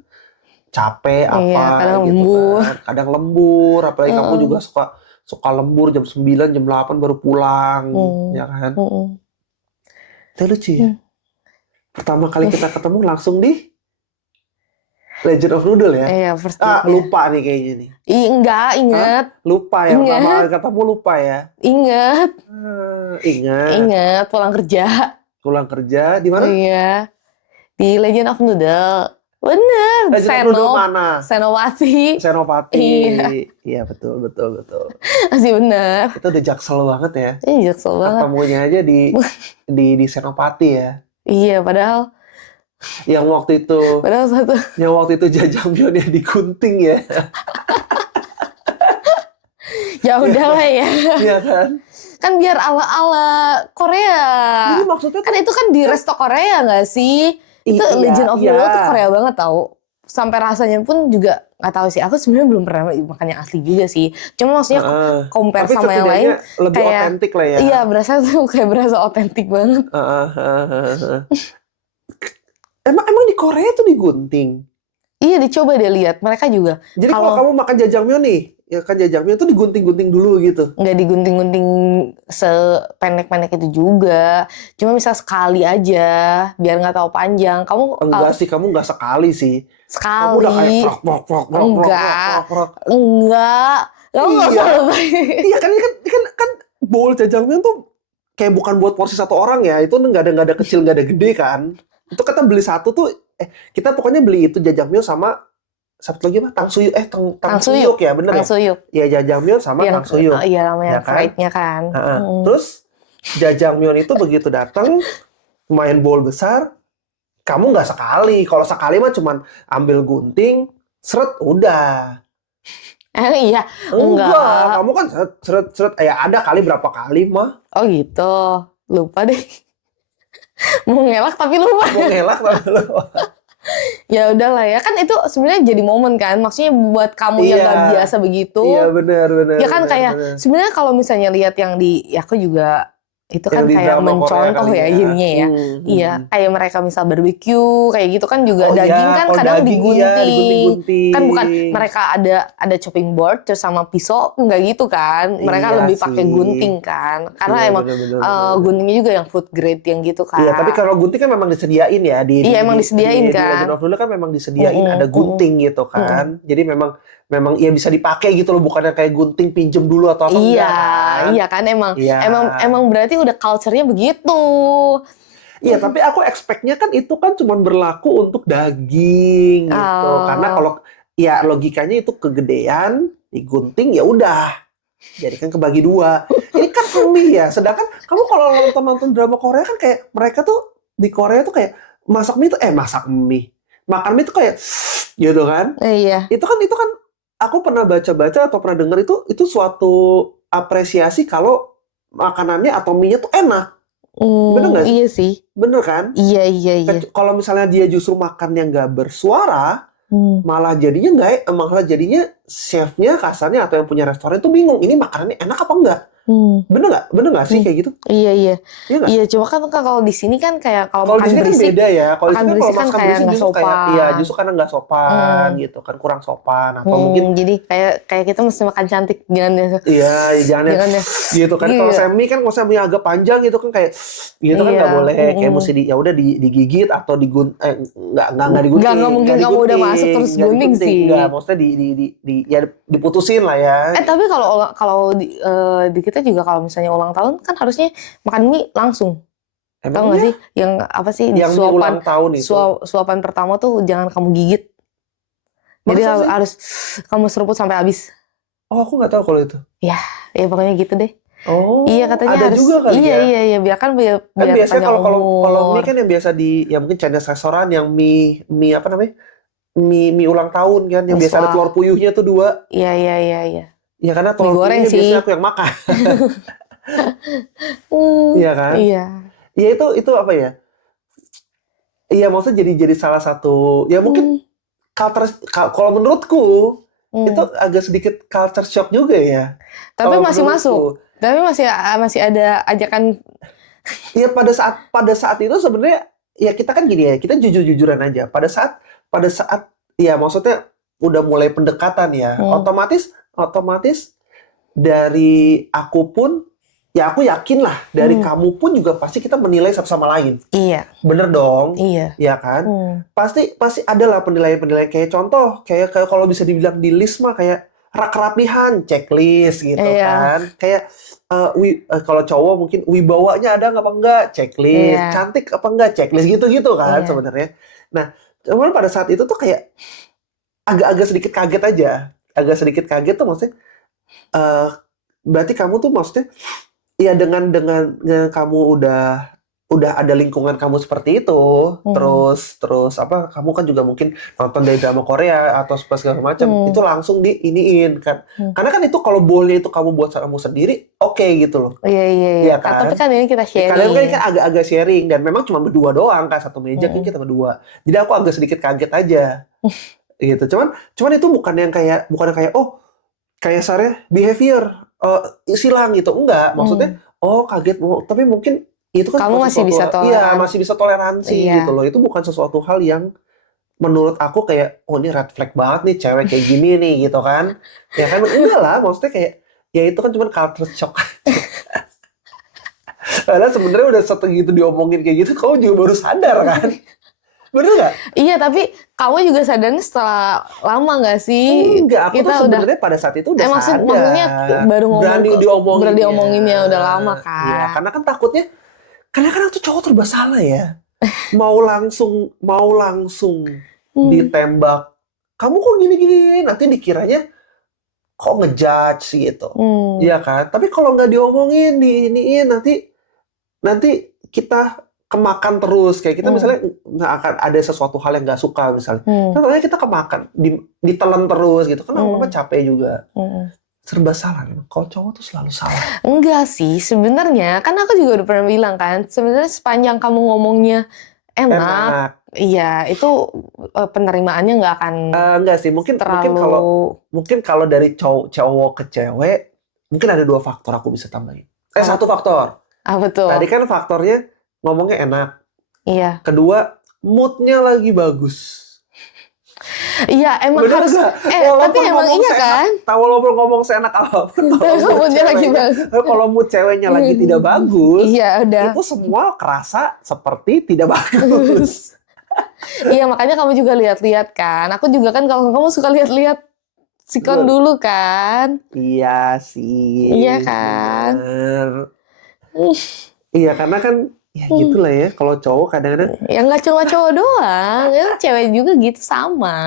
capek kadang gitu lembur. kan. Kadang lembur apalagi kamu juga suka lembur jam 9 jam 8 baru pulang ya kan. Itu lucu ya. Pertama kali kita ketemu langsung di Legend of Noodle ya? Iya, first date-nya. Lupa nih kayaknya nih. Enggak, inget. Lupa ya, pertama kali ketemu lupa ya? Inget. Ingat. Pulang kerja. Di mana? Iya. Di Legend of Noodle. Bener. Legend of Noodle mana? Senopati. Iya, betul. Masih bener. Itu udah jaksel banget ya? Iya, jaksel banget. Ketemunya aja di Senopati ya? Iya, padahal yang waktu itu jajangmyeonnya digunting ya. Ya udahlah ya. Iya kan? Kan biar ala-ala Korea. Jadi maksudnya kan itu kan di resto Korea nggak sih? Itu Legend of Noodle tuh Korea banget tau. Sampai rasanya pun juga nggak tahu sih. Aku sebenarnya belum pernah makan yang asli juga sih. Cuma maksudnya compare sama yang lain lebih otentik lah ya. Iya, berasa otentik banget. Emang di Korea tuh digunting? Iya, dicoba deh lihat. Mereka juga. Jadi kalau kamu makan jajangmyeon nih, ya kan jajangmyeon tuh digunting-gunting dulu gitu? Nggak digunting-gunting sependek-pendek itu juga. Cuma misal sekali aja, biar nggak tahu panjang. Enggak sih, kamu nggak sekali sih. Sekali. Kamu udah kayak Enggak. Kamu nggak salah. Iya kan bowl jajangmyeon tuh kayak bukan buat porsi satu orang ya. Itu nggak ada kecil, nggak ada gede kan. Itu kita beli satu tuh, kita pokoknya beli itu jajangmyeon sama satu lagi apa? Tangsuyuk ya, bener Tangsuyuk. Ya jajangmyeon sama tangsuyuk. Iya namanya fried-nya kan. Terus jajangmyeon itu begitu datang main bowl besar, kamu nggak sekali. Kalau sekali mah cuman ambil gunting, seret udah. Iya. Enggak, kamu kan seret ya ada kali berapa kali mah. Oh gitu. Lupa deh. Mau ngelak tapi lupa. Ya udahlah ya, kan itu sebenarnya jadi momen kan, maksudnya buat kamu yang nggak biasa begitu. Iya benar. Ya kan kayak sebenarnya kalau misalnya lihat yang aku juga Itu Yang kan di kayak drama Korea mencontoh kali ya ya. jadinya ya. Iya, kayak mereka misal barbeque kayak gitu kan juga Oh daging iya, kan kalau kadang daging iya digunting. Kan bukan digunting-gunting. mereka ada chopping board terus sama pisau enggak gitu kan. Mereka Iya lebih pakai sih. gunting kan. Karena Iya emang benar-benar. guntingnya juga yang food grade yang gitu Iya, tapi Kak. kalau gunting kan memang disediain ya Iya emang disediain di Legend kan. of Zelda kan memang disediain ada Mm-mm. gunting gitu Mm-mm. kan. Jadi memang memang ya bisa dipakai gitu loh, bukannya kayak gunting pinjem dulu atau apa Iya, enggak kan. iya kan emang Iya. emang berarti udah culture-nya begitu. Iya, tapi aku expect-nya kan itu kan cuma berlaku untuk daging gitu. Karena Oh, kalau ya logikanya itu kegedean, digunting ya udah. Jadi kan kebagi dua. Ini kan mie ya. Sedangkan kamu kalau nonton drama Korea kan kayak mereka tuh di Korea tuh kayak masak mie. Makan mie tuh kayak gitu kan. iya. Itu kan aku pernah baca-baca atau pernah dengar itu suatu apresiasi kalau makanannya atau mie-nya tuh enak. Bener nggak sih? Iya sih. Bener kan? Iya, iya, iya. Kalau misalnya dia justru makan yang nggak bersuara, Hmm. malah jadinya chefnya kasarnya atau yang punya restoran itu bingung ini makanannya enak apa enggak. Hmm. Bener nggak sih Hmm. kayak gitu? Iya, iya. Iya nggak? Iya, cuma kan kalau di sini kan kayak kalau Kalau di makan sini kan berisik, beda ya. Kalau di makan sini kan berisik kalau kan masakan kayak berisik nggak justru kayak iya sopan. justru karena nggak sopan Hmm. gitu kan, kurang sopan atau mungkin Jadi kayak kita mesti makan cantik jangan iya jangan jangan ya. gitu kan. Kalau Iya. semi kan kalau semi agak panjang gitu kan kayak gitu kan Iya. nggak boleh kayak mesti ya udah digigit atau nggak digunting Nggak mungkin kamu udah masuk terus gunting sih. nggak maksudnya ya diputusin lah ya. Tapi kalau di kita juga kalau misalnya ulang tahun kan harusnya makan mie langsung. Tahu nggak Emangnya sih? Yang apa sih yang di ulang tahun itu suapan pertama tuh jangan kamu gigit. Jadi masa sih? harus kamu seruput sampai habis. Oh aku nggak tahu kalau itu. Ya pokoknya gitu deh. Oh Iya katanya ada harus. juga kali Iya ya. iya biar Kan biasanya panjang kalau mie umur. kan yang biasa ya mungkin Chinese restoran yang mie apa namanya? Mie ulang tahun kan yang biasa ada Misal. telur puyuhnya tuh 2. Iya iya iya iya. Ya karena Mie telur goreng puyuhnya sih. biasanya aku yang makan. Iya kan? Iya. Ya itu apa ya? Iya maksudnya jadi salah satu ya mungkin kalau menurutku itu agak sedikit culture shock juga ya. Tapi Kalau masih menurutku. masuk. Tapi masih ada ajakan. Iya pada saat itu sebenarnya ya kita kan gini ya, kita jujur-jujuran aja. Pada saat ya maksudnya udah mulai pendekatan ya, otomatis dari aku pun ya aku yakin lah dari kamu pun juga pasti kita menilai satu sama lain. Iya. Bener dong? Iya. Ya kan? Pasti ada lah penilaian-penilaian kayak contoh kayak kalau bisa dibilang di list mah kayak kerapihan, checklist gitu kan. Kayak kalau cowok mungkin wibawanya ada nggak apa enggak, checklist. Iya. Cantik apa enggak, checklist gitu kan sebenarnya. Nah, cuman pada saat itu tuh kayak agak sedikit kaget aja. Agak sedikit kaget tuh maksudnya berarti kamu tuh maksudnya ya dengan kamu udah ada lingkungan kamu seperti itu, terus apa kamu kan juga mungkin nonton dari drama Korea atau segala macam, itu langsung diiniin kan. Karena kan itu kalau boleh itu kamu buat kamu sendiri, oke gitu loh. Iya kan? Tapi kan ini kita sharing. Kalian kan agak-agak sharing dan memang cuma berdua doang kan satu meja kan kita berdua. Jadi aku agak sedikit kaget aja. Gitu. Cuman itu bukan yang kayak oh kayak Sarah behavior silang gitu. Enggak, maksudnya kaget tapi mungkin itu kan kamu masih bisa toleransi. Iya, masih bisa toleransi gitu loh. Itu bukan sesuatu hal yang menurut aku kayak ini red flag banget nih cewek kayak gini nih gitu kan. Ya kan enggak lah, maksudnya kayak ya itu kan cuma culture shock. Karena sebenarnya udah segitu diomongin kayak gitu, kamu juga baru sadar kan? Bener nggak? Iya, tapi kamu juga sadarnya setelah lama nggak sih? Enggak, aku tuh sebenarnya pada saat itu udah sadar. Maksudnya baru berani diomonginnya udah lama kan? Iya, karena kan takutnya karena kan itu cowok serba salah ya. Mau langsung ditembak. Kamu kok gini-gini? Nanti dikiranya kok ngejudge gitu. Iya kan? Tapi kalau nggak diomongin, diiniin nanti kita kemakan terus. Kayak kita misalnya nggak akan ada sesuatu hal yang nggak suka misalnya. Contohnya kita kemakan, ditelan terus gitu. Kan lama-lama capek juga. Serba salah. Kalau cowok tuh selalu salah. Enggak sih, sebenarnya kan aku juga udah pernah bilang kan, sebenarnya sepanjang kamu ngomongnya enak. Iya, itu penerimaannya nggak akan enggak sih, mungkin kalau dari cowok ke cewek mungkin ada 2 faktor aku bisa tambahin. Satu faktor. betul. Tadi kan faktornya ngomongnya enak. Iya. Kedua, moodnya lagi bagus. Iya, emang Bener harus. nggak? Tapi emang iya kan? Walaupun ngomong seenak apapun, Kalau moodnya lagi bagus. kalau mood ceweknya lagi tidak bagus, iya, udah. itu semua kerasa seperti tidak bagus. Iya, makanya kamu juga lihat-lihat kan. Aku juga kan, kalau kamu suka lihat-lihat sikon dulu kan. Iya sih. Iya kan. Bener. Iya, karena kan ya gitulah ya. Kalau cowok kadang-kadang ya nggak cuma cowok doang, ya cewek juga gitu sama.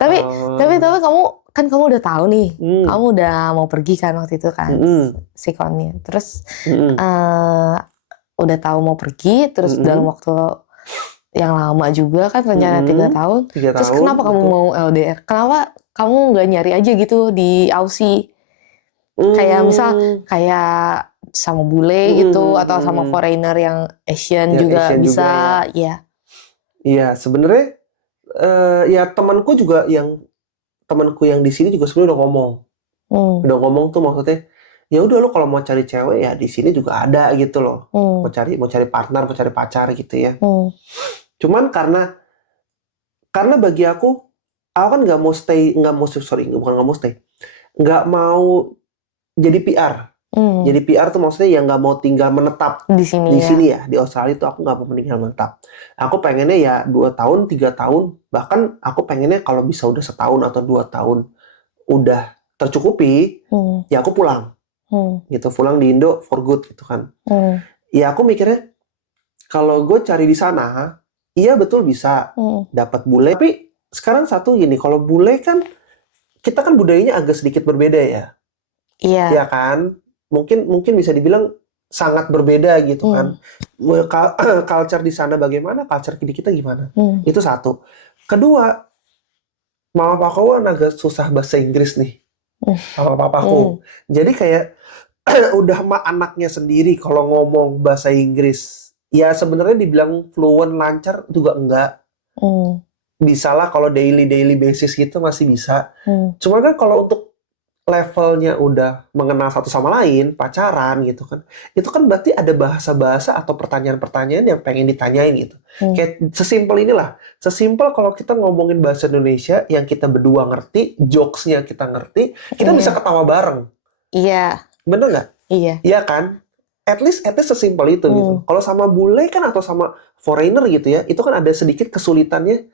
Tapi kamu udah tahu nih, kamu udah mau pergi kan waktu itu kan, sikonnya. Terus udah tahu mau pergi, terus dalam waktu yang lama juga kan, rencana 3 tahun. Terus kenapa kamu mau LDR? Kenapa kamu nggak nyari aja gitu di Aussie? Kayak misal kayak sama bule gitu, atau sama foreigner yang Asian juga Asian bisa, juga, ya. Iya, sebenarnya ya temanku yang di sini juga sebenarnya udah ngomong. Udah ngomong tuh, maksudnya ya udah, lo kalau mau cari cewek ya di sini juga ada gitu loh. Mau cari partner, mau cari pacar gitu ya. Cuman karena bagi aku kan nggak mau jadi PR. Jadi PR tuh maksudnya ya nggak mau tinggal menetap di sini ya. Di Australia tuh aku nggak mau meninggal menetap. Aku pengennya ya 2 tahun, 3 tahun, bahkan aku pengennya kalau bisa udah 1 tahun atau 2 tahun udah tercukupi, ya aku pulang. Gitu, pulang di Indo for good gitu kan. Ya aku mikirnya kalau gue cari di sana, iya betul bisa dapat bule. Tapi sekarang satu gini, kalau bule kan kita kan budayanya agak sedikit berbeda ya. Iya. Ya kan? Mungkin bisa dibilang sangat berbeda gitu kan. Culture di sana bagaimana, culture di kita gimana. Itu satu. Kedua, mama papaku kan agak susah bahasa Inggris nih. Mama papaku. Jadi kayak udah anaknya sendiri kalau ngomong bahasa Inggris. Ya sebenarnya dibilang fluent, lancar juga enggak. Bisa lah kalau daily basis gitu masih bisa. Cuma kan kalau untuk levelnya udah mengenal satu sama lain, pacaran gitu kan, itu kan berarti ada bahasa-bahasa atau pertanyaan-pertanyaan yang pengen ditanyain gitu. Kayak sesimpel inilah, sesimpel kalau kita ngomongin bahasa Indonesia yang kita berdua ngerti, jokes-nya kita ngerti, kita bisa ketawa bareng. Iya. Bener nggak? Iya. Iya kan? At least sesimpel itu gitu. Kalau sama bule kan atau sama foreigner gitu ya, itu kan ada sedikit kesulitannya.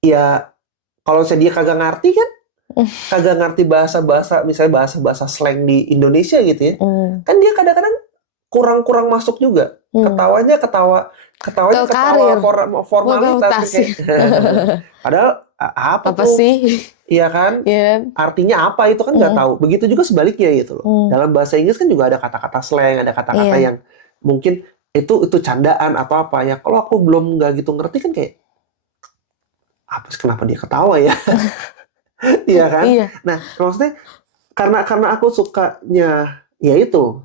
Ya kalau dia kagak ngerti kan, kagak ngerti bahasa-bahasa, misalnya bahasa-bahasa slang di Indonesia gitu ya, kan dia kadang-kadang kurang masuk juga. Ketawanya ketawa formalitas kayak. Padahal apa tuh? sih? Iya kan? Artinya apa itu kan nggak tahu. Begitu juga sebaliknya gitu loh. Dalam bahasa Inggris kan juga ada kata-kata slang, ada kata-kata yang mungkin itu candaan atau apa ya. Kalau aku belum nggak gitu ngerti kan kayak apa sih, kenapa dia ketawa ya? Iya kan? Nah, maksudnya karena aku sukanya ya itu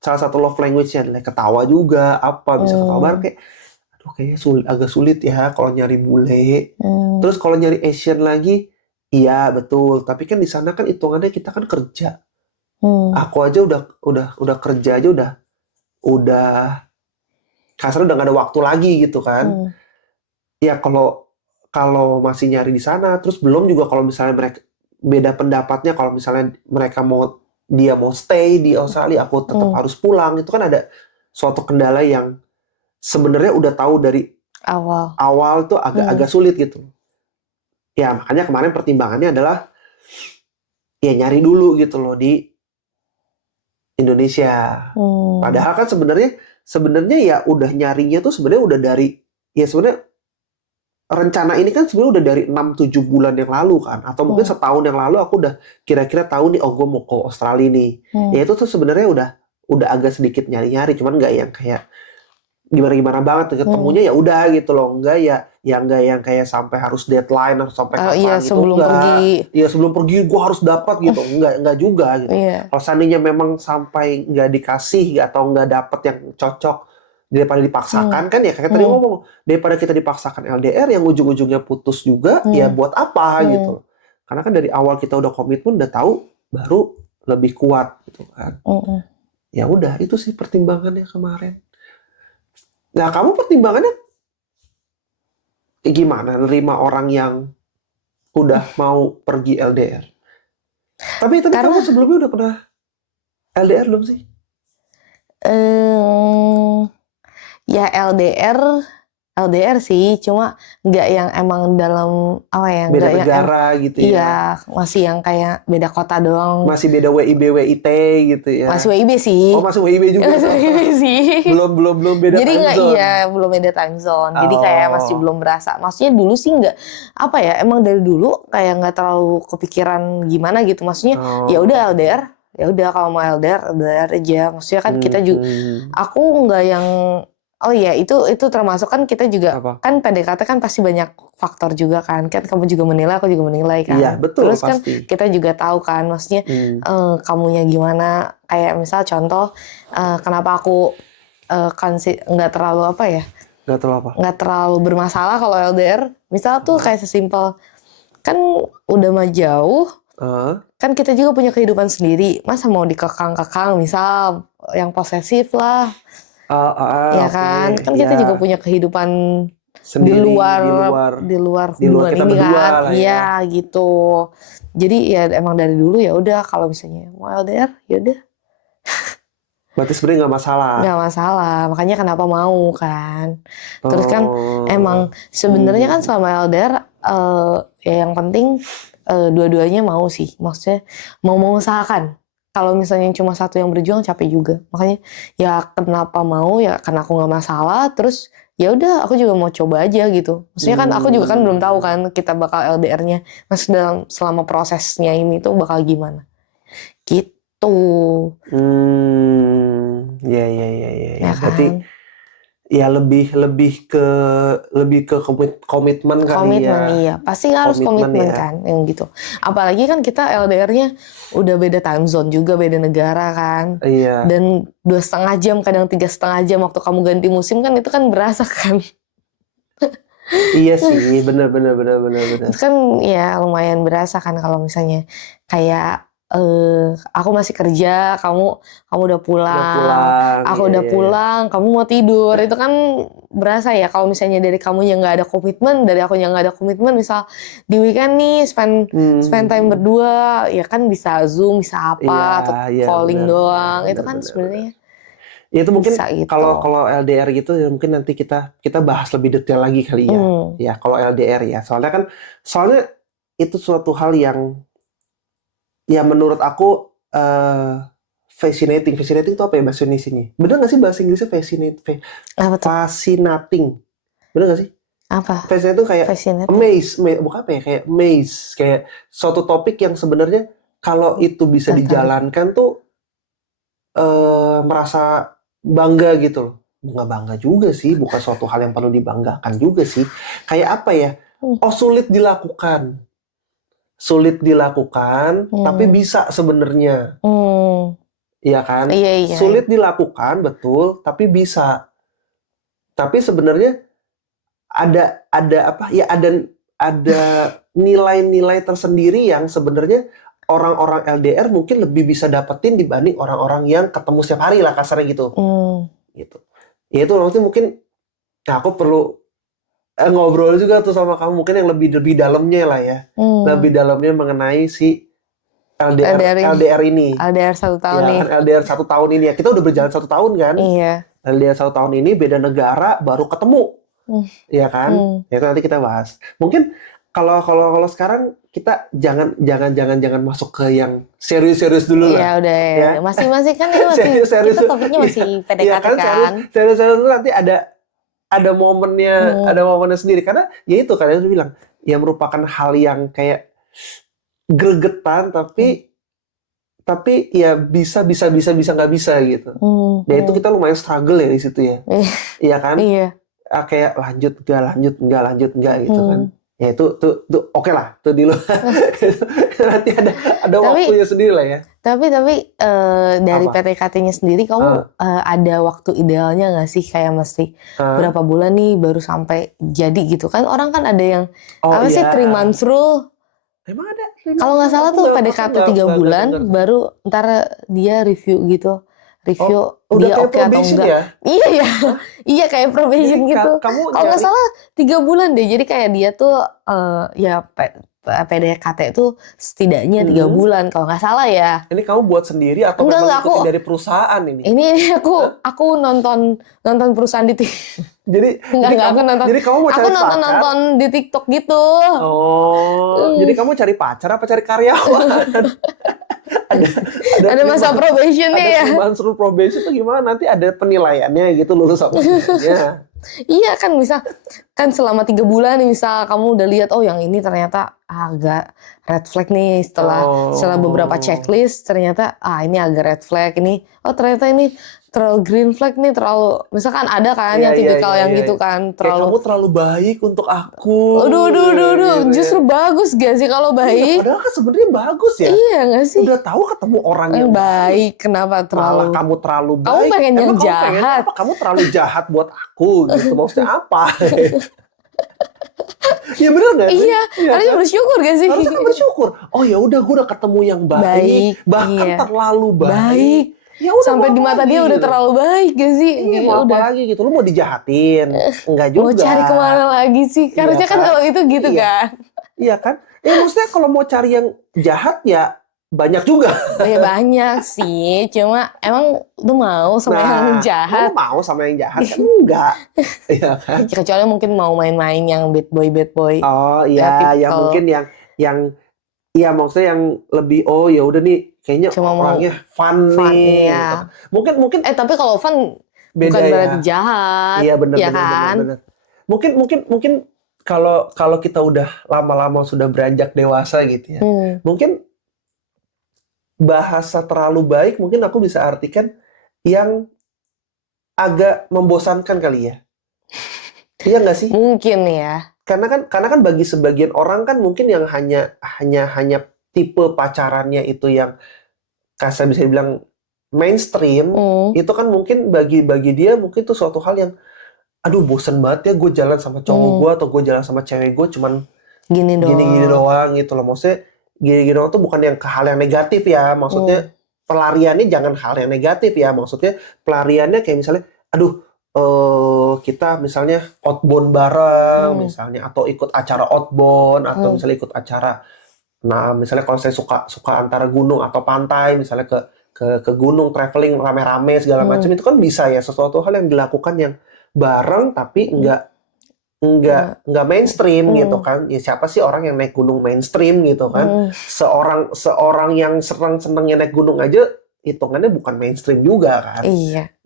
salah satu love language-nya adalah ketawa juga, apa bisa ketawa bareng, kayak aduh kayaknya agak sulit ya kalau nyari bule. Terus kalau nyari Asian lagi, iya betul, tapi kan di sana kan hitungannya kita kan kerja. Aku aja udah kerja aja udah kasarnya udah nggak ada waktu lagi gitu kan. Ya kalau masih nyari di sana, terus belum juga kalau misalnya mereka beda pendapatnya, kalau misalnya dia mau stay di Australia, aku tetap harus pulang, itu kan ada suatu kendala yang sebenarnya udah tahu dari awal tuh agak sulit gitu. Ya makanya kemarin pertimbangannya adalah ya nyari dulu gitu loh di Indonesia. Padahal kan sebenarnya ya udah nyarinya tuh sebenarnya udah dari, ya sebenarnya rencana ini kan sebenarnya udah dari 6-7 bulan yang lalu kan, atau mungkin setahun yang lalu aku udah kira-kira tahu nih, oh gue mau ke Australia nih. Ya itu tuh sebenarnya udah agak sedikit nyari-nyari, cuman nggak yang kayak gimana banget, ketemunya ya udah gitu loh, nggak yang kayak sampai harus deadline atau sampai kapan gitu, enggak. Iya sebelum pergi gue harus dapat gitu, enggak juga gitu. Kalau seandainya memang sampai nggak dikasih atau nggak dapat yang cocok, daripada dipaksakan kan ya kayak tadi ngomong, daripada kita dipaksakan LDR yang ujung-ujungnya putus juga, ya buat apa gitu. Karena kan dari awal kita udah komitmen, udah tahu, baru lebih kuat gitu kan. Ya udah, itu sih pertimbangannya kemarin. Nah, kamu pertimbangannya gimana nerima orang yang udah mau pergi LDR? Tapi kamu Karena sebelumnya udah pernah LDR belum sih? Ya LDR sih, cuma nggak yang emang dalam apa ya, Beda nggak yang negara gitu ya? iya, masih yang kayak beda kota doang. Masih beda WIB, WIT gitu ya? Masih WIB sih. Oh, masih WIB juga? Masih WIB sih. Belum beda Jadi time nggak, zone? iya, belum beda time zone. Jadi kayak masih Oh. belum berasa. Maksudnya dulu sih nggak, apa ya, emang dari dulu kayak nggak terlalu kepikiran gimana gitu. Maksudnya ya udah LDR, ya udah kalau mau LDR aja. Maksudnya kan kita juga, aku nggak yang, oh iya, itu termasuk kan kita juga Apa? kan PDKT kan pasti banyak faktor juga kan kamu juga menilai, aku juga menilai kan. Iya, betul, Terus kan pasti. kita juga tahu kan, maksudnya kamunya gimana. Kayak misal contoh, kenapa aku nggak terlalu apa ya? Nggak terlalu apa? Nggak terlalu bermasalah kalau LDR. Misal tuh kayak sesimpel, kan udah mah jauh, kan kita juga punya kehidupan sendiri. Masa mau dikekang-kekang, misal yang posesif lah. Ya kan, kan kita juga punya kehidupan sendiri, di luar hubungan kita ini berdua kan. lah ya. Iya gitu. Jadi ya emang dari dulu ya udah, kalau misalnya mau LDR ya udah. Berarti sebenarnya nggak masalah. Nggak masalah, makanya kenapa mau kan. Terus kan emang sebenarnya kan selama LDR ya yang penting dua-duanya mau sih. Maksudnya mau mengusahakan. Kalau misalnya cuma satu yang berjuang capek juga. Makanya ya kenapa mau ya, karena aku nggak masalah. Terus ya udah, aku juga mau coba aja gitu. Maksudnya kan aku juga kan belum tahu kan kita bakal LDR-nya. Maksudnya selama prosesnya ini tuh bakal gimana. Gitu. Ya. Ya Berarti kan? ya lebih ke komitmen kali ya. Komitmen, iya. Pasti harus komitmen ya. kan, yang gitu. Apalagi kan kita LDR-nya udah beda time zone juga, beda negara kan. Iya. Dan 2,5 jam, kadang 3,5 jam waktu kamu ganti musim kan, itu kan berasa kan. Iya sih, bener. Itu kan ya lumayan berasa kan kalau misalnya kayak aku masih kerja, kamu udah pulang, aku udah pulang, kamu mau tidur, itu kan berasa ya. Kalau misalnya dari kamu yang nggak ada komitmen, dari aku yang nggak ada komitmen, misal di weekend nih spend time berdua, ya kan bisa Zoom, bisa apa, atau calling doang, itu kan sebenarnya. Ya itu mungkin gitu. kalau LDR gitu ya mungkin nanti kita bahas lebih detail lagi kali ya. Ya kalau LDR ya, soalnya itu suatu hal yang ya menurut aku fascinating. Fascinating itu apa ya bahasa Indonesianya? Bener nggak sih bahasa Inggrisnya fascinating? Bener nggak sih? Apa? Fascinating itu kayak amaze, bukan apa ya, kayak amaze, kayak suatu topik yang sebenarnya kalau itu bisa dijalankan tuh merasa bangga gitu loh. Nggak bangga juga sih, bukan suatu hal yang perlu dibanggakan juga sih. Kayak apa ya? Oh, sulit dilakukan, tapi bisa sebenarnya. Iya kan? Iya. Sulit dilakukan, betul, tapi bisa. Tapi sebenarnya ada apa? Ya ada nilai-nilai tersendiri yang sebenarnya orang-orang LDR mungkin lebih bisa dapetin dibanding orang-orang yang ketemu setiap hari lah, kasarnya gitu. Gitu. Ya itu nanti mungkin aku perlu ngobrol juga tuh sama kamu, mungkin yang lebih dalamnya lah ya. Lebih dalamnya mengenai si LDR ini. LDR 1 tahun ya, nih. Kan LDR 1 tahun ini ya. Kita udah berjalan 1 tahun kan. Iya. LDR 1 tahun ini beda negara baru ketemu. Iya kan? Ya itu nanti kita bahas. Mungkin kalau sekarang kita jangan masuk ke yang serius dulu lah. Iya udah ya. Masih kan itu masih serius. Kita topiknya masih PDKT kan. Serius nanti ada momennya sendiri, karena ya itu kan aku bilang ya merupakan hal yang kayak gregetan tapi ya bisa nggak bisa gitu. Ya itu kita lumayan struggle ya di situ ya. Iya kan? Iya. Kayak lanjut enggak gitu kan. Ya itu oke lah, itu di luar. Nanti ada waktunya sendiri lah ya. Tapi dari PDKT-nya sendiri kamu ada waktu idealnya nggak sih, kayak mesti berapa bulan nih baru sampai jadi gitu kan? Orang kan ada yang 3 months rule. Emang ada? Kalau nggak salah tuh PDKT 3 bulan baru ntar dia review gitu. review udah dia kayak oke atau probation enggak. ya? Iya ya, iya kayak probation Jadi gitu. kamu Kalau nggak nyari, salah 3 bulan deh. Jadi kayak dia tuh ya PDKT itu setidaknya 3 bulan kalau nggak salah ya. ini kamu buat sendiri atau Enggak memang aku ikutin dari perusahaan ini? ini Hah? aku nonton perusahaan di Jadi enggak jadi kamu mau aku cari pacar? nonton di TikTok gitu. Oh, jadi kamu cari pacar apa cari karyawan? ada Ada masa ada probationnya ya. 3 months rule probation itu gimana? Nanti ada penilaiannya gitu, lulus apa tidaknya. Iya kan bisa kan selama 3 bulan misal kamu udah lihat oh yang ini ternyata agak red flag nih setelah beberapa checklist ternyata ini agak red flag ini ternyata ini terlalu green flag nih terlalu misalkan ada kan yang tipikal yang gitu kan Kayak kamu terlalu terlalu baik untuk aku. aduh gitu justru ya. bagus gak sih kalau Iya, baik padahal kan sebenarnya bagus ya. iya gak sih Udah tahu ketemu orang yang baik kenapa malah terlalu kamu terlalu baik. kamu pengen yang Emang kamu pengen jahat apa? Kamu terlalu jahat buat aku gitu. Maksudnya apa? Ya bener nggak sih? iya harusnya kan? bersyukur gak sih Harusnya kan bersyukur. Oh ya udah, gue udah ketemu yang baik, bahkan iya. terlalu baik. Ya udah, Sampai di mata dia udah terlalu baik gak sih? Iya, Gitu, mau udah. apa lagi gitu? Lu mau dijahatin? Enggak juga. Mau cari kemana lagi sih? Harusnya kan kan? kalau itu gitu Iya. kan. Iya kan? Maksudnya kalau mau cari yang jahat ya banyak juga. Ya banyak sih, cuma emang lu mau sama yang jahat. Lu mau sama yang jahat kan? Enggak. Iya kan? Ya, kecuali mungkin mau main-main yang bad boy. Oh Ya, iya, yang mungkin yang iya maksudnya yang lebih ya udah nih kayaknya Cuma mau orangnya fun nih. iya. Gitu. Mungkin Tapi kalau fun beda bukan ya. berarti jahat. Iya benar ya benar kan? benar. Mungkin kalau kita udah lama-lama sudah beranjak dewasa gitu ya. Mungkin bahasa terlalu baik mungkin aku bisa artikan yang agak membosankan kali ya. Iya nggak sih? Mungkin ya. Karena kan bagi sebagian orang kan mungkin yang hanya tipe pacarannya itu yang kasar bisa dibilang mainstream, itu kan mungkin bagi dia mungkin itu suatu hal yang aduh bosen banget ya gue jalan sama cowok gue atau gue jalan sama cewek gue cuman gini doang gitu loh. Maksudnya gini doang tuh bukan yang hal yang negatif ya, maksudnya pelariannya jangan hal yang negatif ya, maksudnya pelariannya kayak misalnya aduh kita misalnya outbound bareng misalnya atau ikut acara outbound atau misalnya ikut acara misalnya kalau saya suka antara gunung atau pantai misalnya ke gunung traveling rame-rame segala macam itu kan bisa ya sesuatu hal yang dilakukan yang bareng tapi enggak mainstream gitu kan. Ya siapa sih orang yang naik gunung mainstream gitu kan. Seorang yang senengnya naik gunung aja hitungannya bukan mainstream juga kan.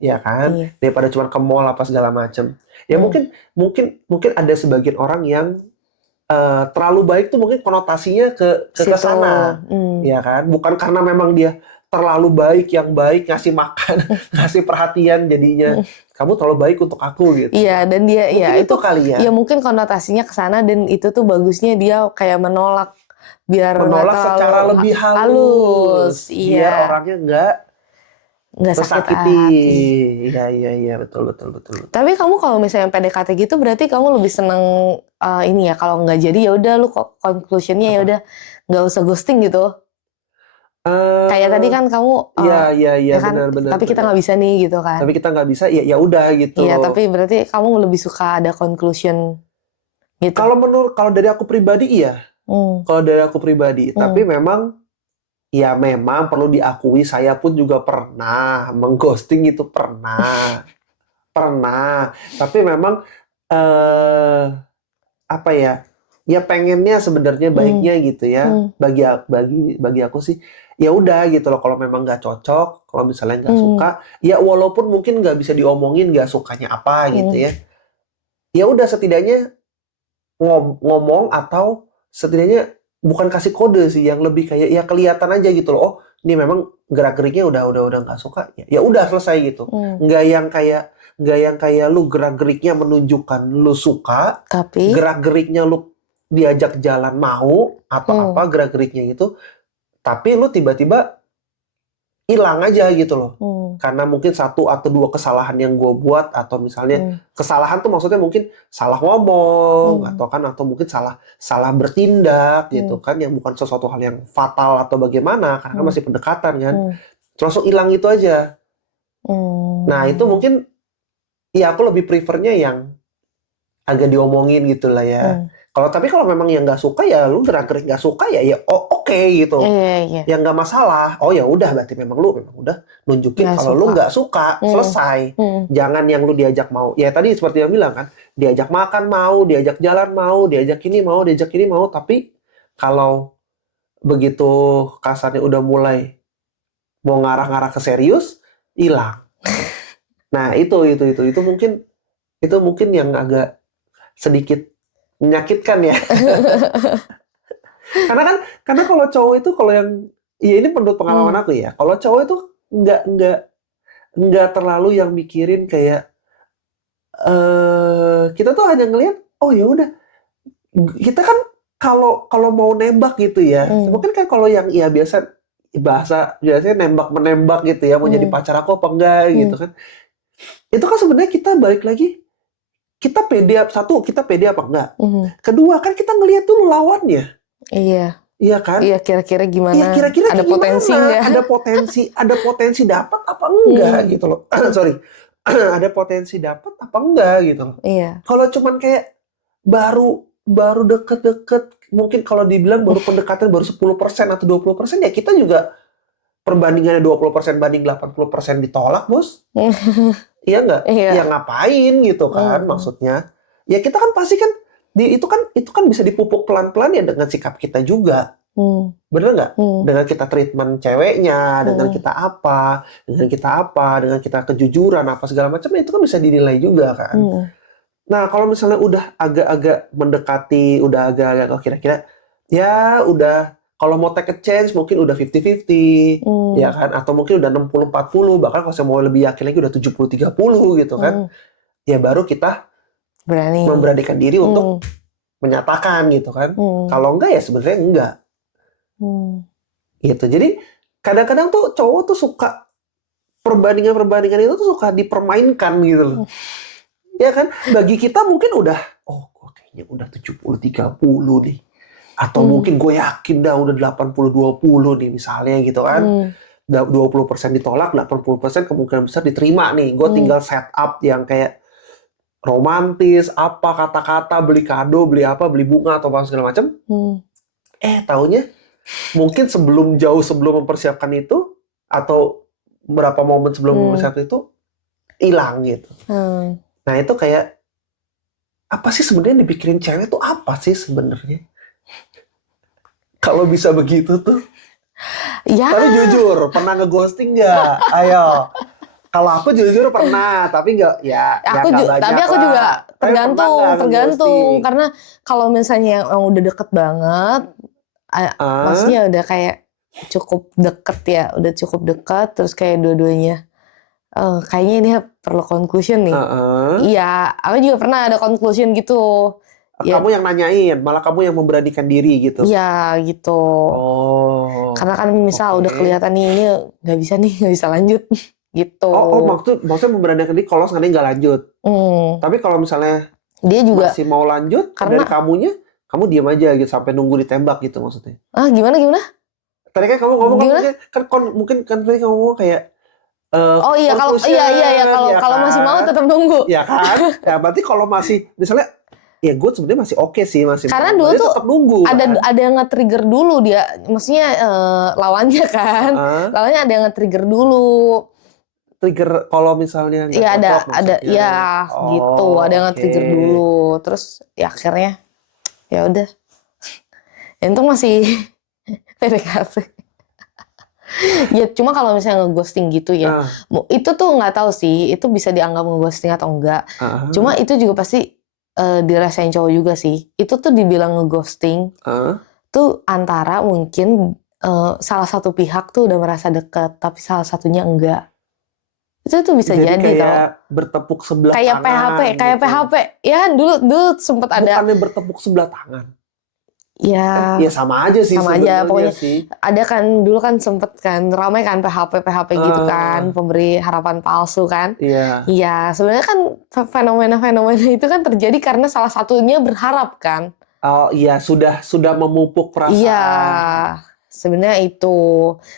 Iya kan? Iya. Daripada cuma ke mall apa segala macam. Ya mungkin ada sebagian orang yang terlalu baik tuh mungkin konotasinya ke sana. Ya kan? Bukan karena memang dia terlalu baik, yang baik ngasih makan, ngasih perhatian jadinya kamu terlalu baik untuk aku gitu. Iya, dan dia mungkin itu kali ya. Iya, mungkin konotasinya ke sana dan itu tuh bagusnya dia kayak menolak biar secara lebih halus. Iya. Biar orangnya enggak sakit hati. Iya, betul. Tapi kamu kalau misalnya PDKT gitu berarti kamu lebih seneng ini ya kalau nggak jadi ya udah lu conclusionnya ya udah nggak usah ghosting gitu. Kayak tadi kan kamu iya kan, benar. Tapi kita nggak bisa nih gitu kan. Tapi kita nggak bisa ya udah gitu. Iya, tapi berarti kamu lebih suka ada conclusion gitu. Kalau dari aku pribadi iya. Kalau dari aku pribadi, tapi memang perlu diakui saya pun juga pernah mengghosting itu pernah. Tapi memang apa ya? Ya pengennya sebenarnya baiknya gitu ya. Bagi aku sih ya udah gitu loh, kalau memang nggak cocok, kalau misalnya nggak suka, ya walaupun mungkin nggak bisa diomongin nggak sukanya apa gitu ya. Ya udah setidaknya ngomong atau setidaknya bukan kasih kode sih, yang lebih kayak ya kelihatan aja gitu loh. Oh, ini memang gerak-geriknya udah nggak suka. Ya udah selesai gitu. Nggak yang kayak lu gerak-geriknya menunjukkan lu suka, tapi gerak-geriknya lu diajak jalan mau atau apa gerak-geriknya gitu. Tapi lu tiba-tiba hilang aja gitu loh. Karena mungkin 1 atau 2 kesalahan yang gue buat, atau misalnya kesalahan tuh maksudnya mungkin salah ngomong atau mungkin salah bertindak gitu kan, yang bukan sesuatu hal yang fatal atau bagaimana karena kan masih pendekatan kan. Langsung hilang itu aja. Nah itu mungkin ya aku lebih prefernya yang agak diomongin gitu lah ya. Tapi kalau memang yang nggak suka ya lu gerak-gerik nggak suka ya oke gitu. Yang nggak masalah. Oh ya udah berarti memang udah nunjukin Nggak kalau suka. lu nggak suka, selesai. Jangan yang lu diajak mau. Ya tadi seperti yang bilang kan, diajak makan mau, diajak jalan mau, diajak ini mau, tapi kalau begitu kasarnya udah mulai mau ngarah-ngarah ke serius, hilang. Nah, itu mungkin yang agak sedikit menyakitkan ya. karena kalau cowok itu kalau yang ya ini menurut pengalaman aku ya. Kalau cowok itu nggak terlalu yang mikirin kayak kita tuh hanya ngelihat oh ya udah kita kan kalau mau nembak gitu ya. Mungkin kan kalau yang ya biasanya nembak menembak gitu ya, mau jadi pacar aku apa enggak gitu kan. Itu kan sebenarnya kita balik lagi kita pede apa enggak? Kedua kan kita ngelihat dulu lawannya. Iya kan? Iya, kira-kira gimana? Iya, kira-kira ada potensi nggak? Ada potensi dapat apa enggak gitu loh. Sorry. Ada potensi dapat apa enggak gitu loh. Iya. Kalau cuman kayak baru deket-deket, mungkin kalau dibilang baru pendekatan baru 10% atau 20%, ya kita juga perbandingannya 20% banding 80% ditolak, Bos. Iya nggak? Iya. Ya ngapain gitu kan maksudnya. Ya kita kan pasti kan itu kan bisa dipupuk pelan-pelan ya dengan sikap kita juga. Bener nggak? Dengan kita treatment ceweknya, dengan kita kejujuran apa segala macam, itu kan bisa dinilai juga kan. Nah kalau misalnya udah agak-agak mendekati, udah agak-agak kira-kira ya udah kalau mau take a chance mungkin udah 50-50 ya kan, atau mungkin udah 60-40, bahkan kalau saya mau lebih yakin lagi udah 70-30 gitu kan. Ya baru kita memberanikan diri untuk menyatakan gitu kan. Kalau enggak ya sebenarnya enggak. Gitu. Jadi kadang-kadang tuh cowok tuh suka perbandingan itu tuh suka dipermainkan gitu loh. Ya kan? Bagi kita mungkin udah gue kayaknya udah 70-30 nih. Atau mungkin gue yakin dah udah 80-20 nih misalnya gitu kan. 20% ditolak, 80% kemungkinan besar diterima nih. Gue tinggal set up yang kayak romantis, apa kata-kata, beli kado, beli apa, beli bunga atau apa segala macam. Taunya mungkin jauh sebelum mempersiapkan itu atau berapa momen sebelum mempersiapkan itu hilang gitu. Nah itu kayak apa sih sebenarnya dipikirin cewek tuh apa sih sebenarnya? Kalau bisa begitu tuh. Ya. Tapi jujur, pernah ngeghosting nggak? Ayo. Kalau aku jujur pernah, tapi nggak ya. Tapi aku juga tergantung. Karena kalau misalnya yang udah deket banget, maksudnya udah kayak cukup deket, terus kayak dua-duanya kayaknya ini perlu conclusion nih. Iya, aku juga pernah ada conclusion gitu. Kamu yang nanyain, malah kamu yang memberanikan diri gitu. Iya gitu. Karena kan misal udah kelihatan nih ini nggak bisa lanjut gitu. Maksudnya memberanikan diri kalau seandainya nggak lanjut. Tapi kalau misalnya dia juga masih mau lanjut, karena dari kamunya, kamu diam aja gitu sampai nunggu ditembak gitu maksudnya. Gimana? Tadi kan kamu ngomong mungkin tadi kamu ngomong kayak kalau masih mau tetap nunggu. Ya kan? Ya berarti kalau masih misalnya ya gue sebenarnya masih oke sih, masih karena dulu tuh tetap nunggu ada yang nge-trigger dulu dia, maksudnya lawannya kan. Lawannya ada yang nge-trigger dulu. Trigger kalau misalnya iya ada gitu, ada yang nge-trigger dulu, terus ya akhirnya ya udah. Untung masih PDKT. Ya cuma kalau misalnya ngeghosting gitu ya, itu tuh nggak tahu sih, itu bisa dianggap ngeghosting atau enggak. Cuma itu juga pasti dirasain cowok juga sih. Itu tuh dibilang ngeghosting tuh antara mungkin salah satu pihak tuh udah merasa dekat, tapi salah satunya enggak. Itu tuh bisa jadi kayak tau. Bertepuk sebelah kayak tangan. Kayak PHP. Ya kan dulu sempet ada. Bukannya bertepuk sebelah tangan. Ya sama aja sih. Sama aja pokoknya sih. Ada kan dulu kan sempet kan ramai kan PHP gitu kan, pemberi harapan palsu kan. Iya sebenarnya kan fenomena itu kan terjadi karena salah satunya berharap kan. Sudah memupuk perasaan. Iya sebenarnya itu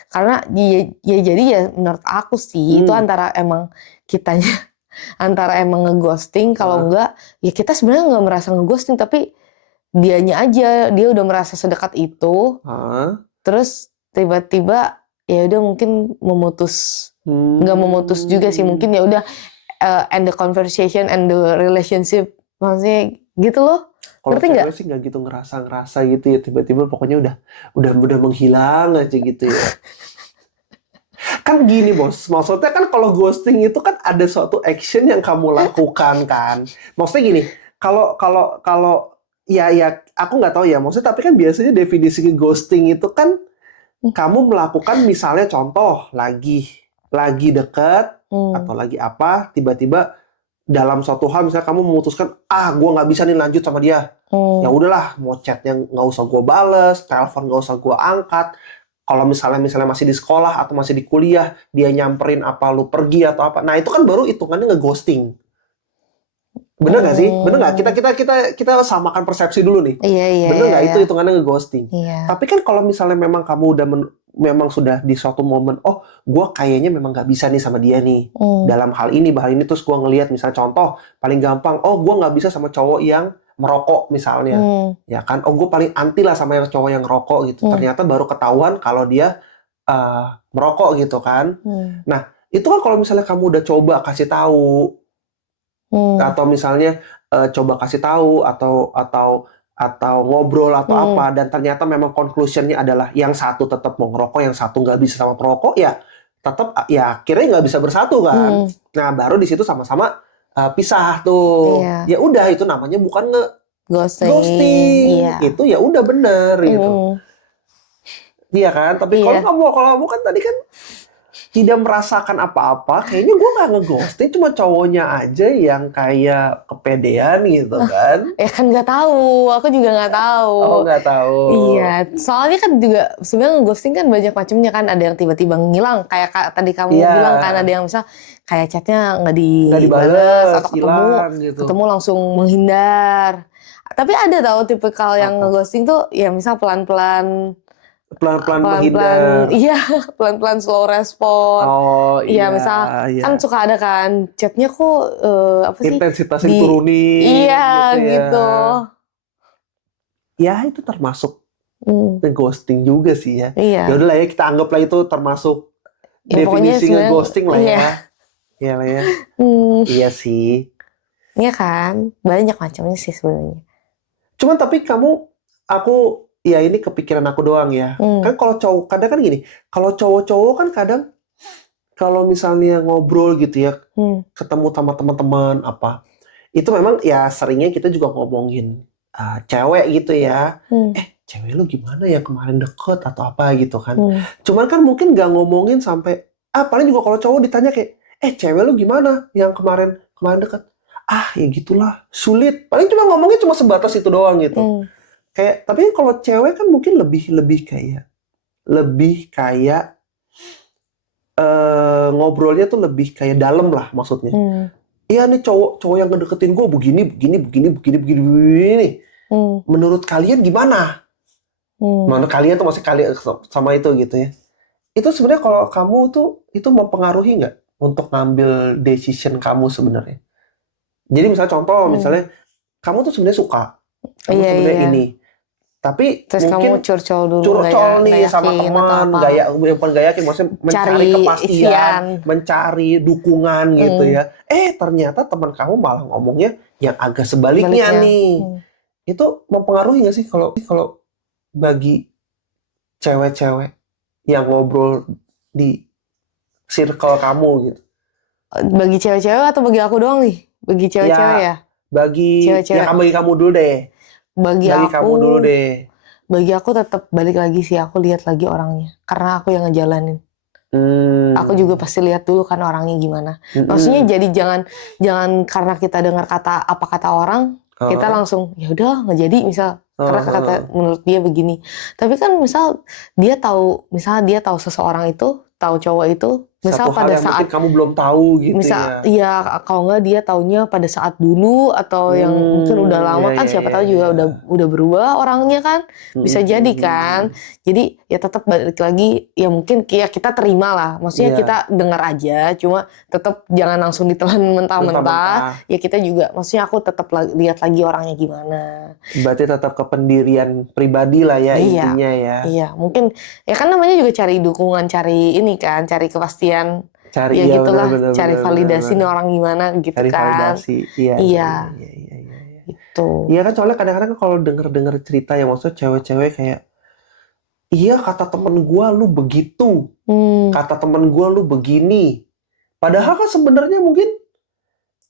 karena ya jadi ya menurut aku sih itu antara emang kitanya antara emang ngeghosting, kalau enggak ya kita sebenarnya nggak merasa ngeghosting tapi dianya aja dia udah merasa sedekat itu, terus tiba-tiba ya udah mungkin memutus, nggak memutus juga sih, mungkin ya udah end the conversation and the relationship, maksudnya gitu loh. Kalau cewek sih nggak gitu ngerasa gitu ya, tiba-tiba pokoknya udah menghilang aja gitu ya. Kan gini bos, maksudnya kan kalau ghosting itu kan ada suatu action yang kamu lakukan kan. Maksudnya gini, kalau ya aku nggak tahu ya, maksudnya tapi kan biasanya definisi ghosting itu kan kamu melakukan misalnya contoh lagi deket atau lagi apa, tiba-tiba dalam suatu hal misalnya kamu memutuskan gue nggak bisa nih lanjut sama dia, ya udahlah, mau chatnya nggak usah gue bales, telepon nggak usah gue angkat. Kalau misalnya masih di sekolah atau masih di kuliah, dia nyamperin apa lu pergi atau apa, nah itu kan baru hitungannya ngeghosting. Bener nggak sih? Bener nggak? Kita samakan persepsi dulu nih. Bener nggak itu hitungannya ngeghosting? Tapi kan kalau misalnya memang kamu udah memang sudah di suatu momen, gue kayaknya memang nggak bisa nih sama dia nih dalam hal ini, terus gue ngelihat misalnya contoh paling gampang, gue nggak bisa sama cowok yang merokok misalnya, ya kan? Gue paling anti lah sama yang cowok yang ngerokok gitu. Ternyata baru ketahuan kalau dia merokok gitu kan. Nah itu kan kalau misalnya kamu udah coba kasih tahu, atau misalnya coba kasih tahu atau ngobrol atau apa, dan ternyata memang conclusionnya adalah yang satu tetap mau ngerokok, yang satu nggak bisa sama perokok, ya tetap ya akhirnya nggak bisa bersatu kan. Nah baru di situ sama-sama pisah tuh. Ya udah itu namanya bukan ghosting. Itu ya udah bener gitu. Iya kan? Tapi kalau kamu kan tadi kan tidak merasakan apa-apa, kayaknya gue nggak ngeghosting, cuma cowoknya aja yang kayak kepedean gitu kan. Ya kan nggak tahu, aku juga nggak tahu. Oh nggak tahu. Iya, soalnya kan juga sebenarnya ngeghosting kan banyak macamnya kan, ada yang tiba-tiba ngilang kayak tadi kamu bilang kan, ada yang misal kayak chatnya nggak dibales atau ketemu langsung menghindar. Tapi ada tahu tipikal yang ngeghosting tuh ya misal pelan-pelan menghindar. Iya, pelan-pelan slow respon. Iya, misal kan suka ada kan chatnya kok apa sih? Intensitasnya turunin. Iya, gitu. Ya itu termasuk ghosting juga sih ya. Iya. Ya udahlah ya, kita anggaplah itu termasuk definisi ghosting lah ya. Iya lah ya. Iya sih. Iya kan, banyak macamnya sih sebenarnya. Cuman tapi ya ini kepikiran aku doang ya. Kan kalau cowok, kadang kan gini, kalau cowok-cowok kan kadang kalau misalnya ngobrol gitu ya, ketemu sama teman-teman apa, itu memang ya seringnya kita juga ngomongin cewek gitu ya. Cewek lu gimana ya kemarin deket atau apa gitu kan. Cuman kan mungkin nggak ngomongin sampai, paling juga kalau cowok ditanya kayak, cewek lu gimana yang kemarin deket. Ya gitulah, sulit. Paling cuma ngomongin cuma sebatas itu doang gitu. Kayak, tapi kalau cewek kan mungkin lebih kayak ngobrolnya tuh lebih kayak dalam lah maksudnya. Iya nih cowok yang ngedeketin gue begini. Menurut kalian gimana? Menurut kalian tuh masih kalian sama itu gitu ya. Itu sebenarnya kalau kamu tuh itu mempengaruhi nggak untuk ngambil decision kamu sebenarnya? Jadi misalnya contoh, misalnya kamu tuh sebenarnya suka, kamu sebenarnya ini. Tapi terus mungkin curcol nih sama teman, bukan gaya, maksudnya mencari kepastian, mencari dukungan gitu ya. Ternyata teman kamu malah ngomongnya yang agak sebaliknya nih. Itu mempengaruhi nggak sih kalau bagi cewek-cewek yang ngobrol di circle kamu gitu? Bagi cewek-cewek atau bagi aku doang nih? Bagi cewek-cewek ya? Bagi kamu dulu deh. Bagi kamu dulu deh. Bagi aku tetap balik lagi sih, aku lihat lagi orangnya. Karena aku yang ngejalanin. Aku juga pasti lihat dulu kan orangnya gimana. Maksudnya jadi jangan karena kita dengar apa kata orang, kita langsung ya udah nggak jadi misal. Karena kata menurut dia begini. Tapi kan misal dia tahu seseorang itu, tahu cowok itu Misal satu hal pada yang mungkin saat kamu belum tahu gitu misal ya. iya kalau nggak dia taunya pada saat dulu atau yang mungkin udah lama Ya, kan ya, siapa ya, tahu juga ya. udah berubah orangnya kan bisa jadi kan. Jadi ya tetap balik lagi ya mungkin ya kita terima lah. Maksudnya Iya. kita dengar aja cuma tetap jangan langsung ditelan mentah-mentah. Ya kita juga maksudnya aku tetap lihat lagi orangnya gimana. Berarti tetap kependirian pribadi lah ya Iya, intinya ya. iya mungkin ya kan namanya juga cari dukungan, cari ini kan, cari kepastian. Cari Ya iya gitulah, benar cari validasi nih orang gimana gitu Cari kan. validasi. Iya, Iya, iya. gitu. Iya kan soalnya kadang-kadang kan kalau denger cerita yang maksudnya cewek-cewek kayak iya kata temen gua lu begitu. Kata temen gua lu begini. Padahal kan sebenarnya mungkin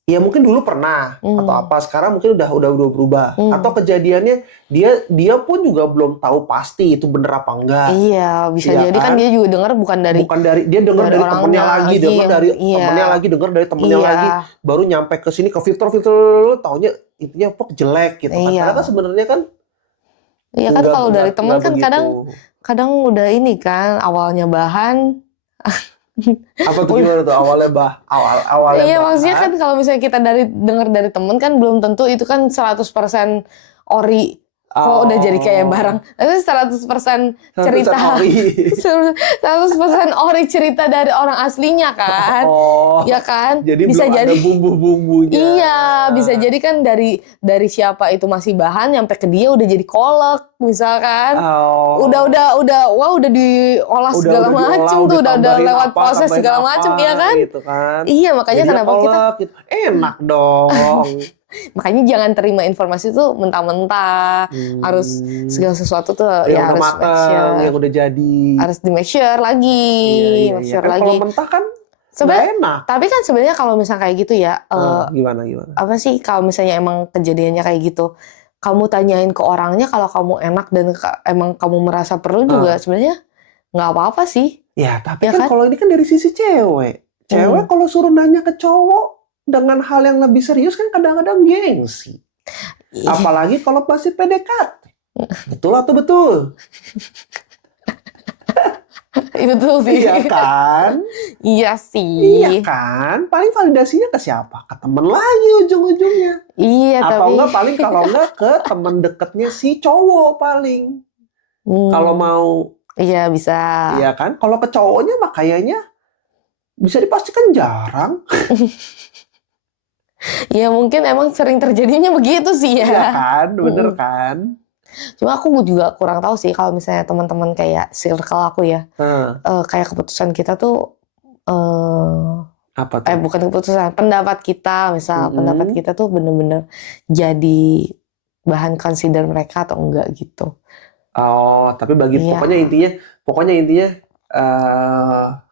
ya mungkin dulu pernah atau apa sekarang mungkin udah berubah atau kejadiannya dia pun juga belum tahu pasti itu bener apa enggak. Iya, bisa Iya jadi kan dia juga dengar bukan dari dia dengar dari temennya lagi, dengar dari iya. temennya lagi, dengar dari temennya Iya. lagi, baru nyampe ke sini ke filter taunya intinya pok jelek gitu kan. Iya. Padahal kan sebenarnya kan iya kan kalau dari teman kan begitu. kadang udah ini kan awalnya bahan Apa tuh gimana tuh awalnya awalnya iya bahan. maksudnya kan kalau misalnya kita dengar dari temen kan belum tentu itu kan 100% ori kok udah jadi kayak barang. Itu 100% cerita 100% ori cerita dari orang aslinya kan. Ya kan? Jadi bisa belum jadi ada bumbu-bumbunya. Iya, bisa jadi kan dari siapa itu masih bahan nyampe ke dia udah jadi kolek misalkan. Udah diolah segala macam tuh, udah lewat proses segala macam ya kan? Gitu kan. Iya, makanya jadi kenapa kita gitu. Enak dong. Makanya jangan terima informasi itu mentah-mentah. Harus segala sesuatu tuh yang ya harus matang, yang udah jadi. Harus di make sure lagi, Iya. make sure Kan lagi. kalau mentah kan sebenarnya enak. Tapi kan sebenarnya kalau misalnya kayak gitu ya, gimana? Apa sih kalau misalnya emang kejadiannya kayak gitu, kamu tanyain ke orangnya kalau kamu enak dan emang kamu merasa perlu juga sebenarnya nggak apa-apa sih. Ya tapi ya kan kalau ini kan dari sisi cewek. Cewek kalau suruh nanya ke cowok dengan hal yang lebih serius kan kadang-kadang gengsi. Apalagi kalau masih PDKT. Betul atau betul? Betul sih. Iya kan? Iya sih. Iya kan? Paling validasinya ke siapa? Ke temen lagi ujung-ujungnya. Iya atau tapi... enggak paling kalau enggak ke temen deketnya si cowok paling. Kalau mau... Iya bisa. Iya kan? Kalau ke cowoknya mah kayaknya bisa dipastikan jarang. Ya mungkin emang sering terjadinya begitu sih ya. Iya kan? Bener kan? Cuma aku juga kurang tahu sih kalau misalnya teman-teman kayak circle aku ya. Kayak keputusan kita tuh apa tuh? Bukan keputusan, pendapat kita misal pendapat kita tuh bener-bener jadi bahan consider mereka atau enggak gitu. Oh, tapi pokoknya intinya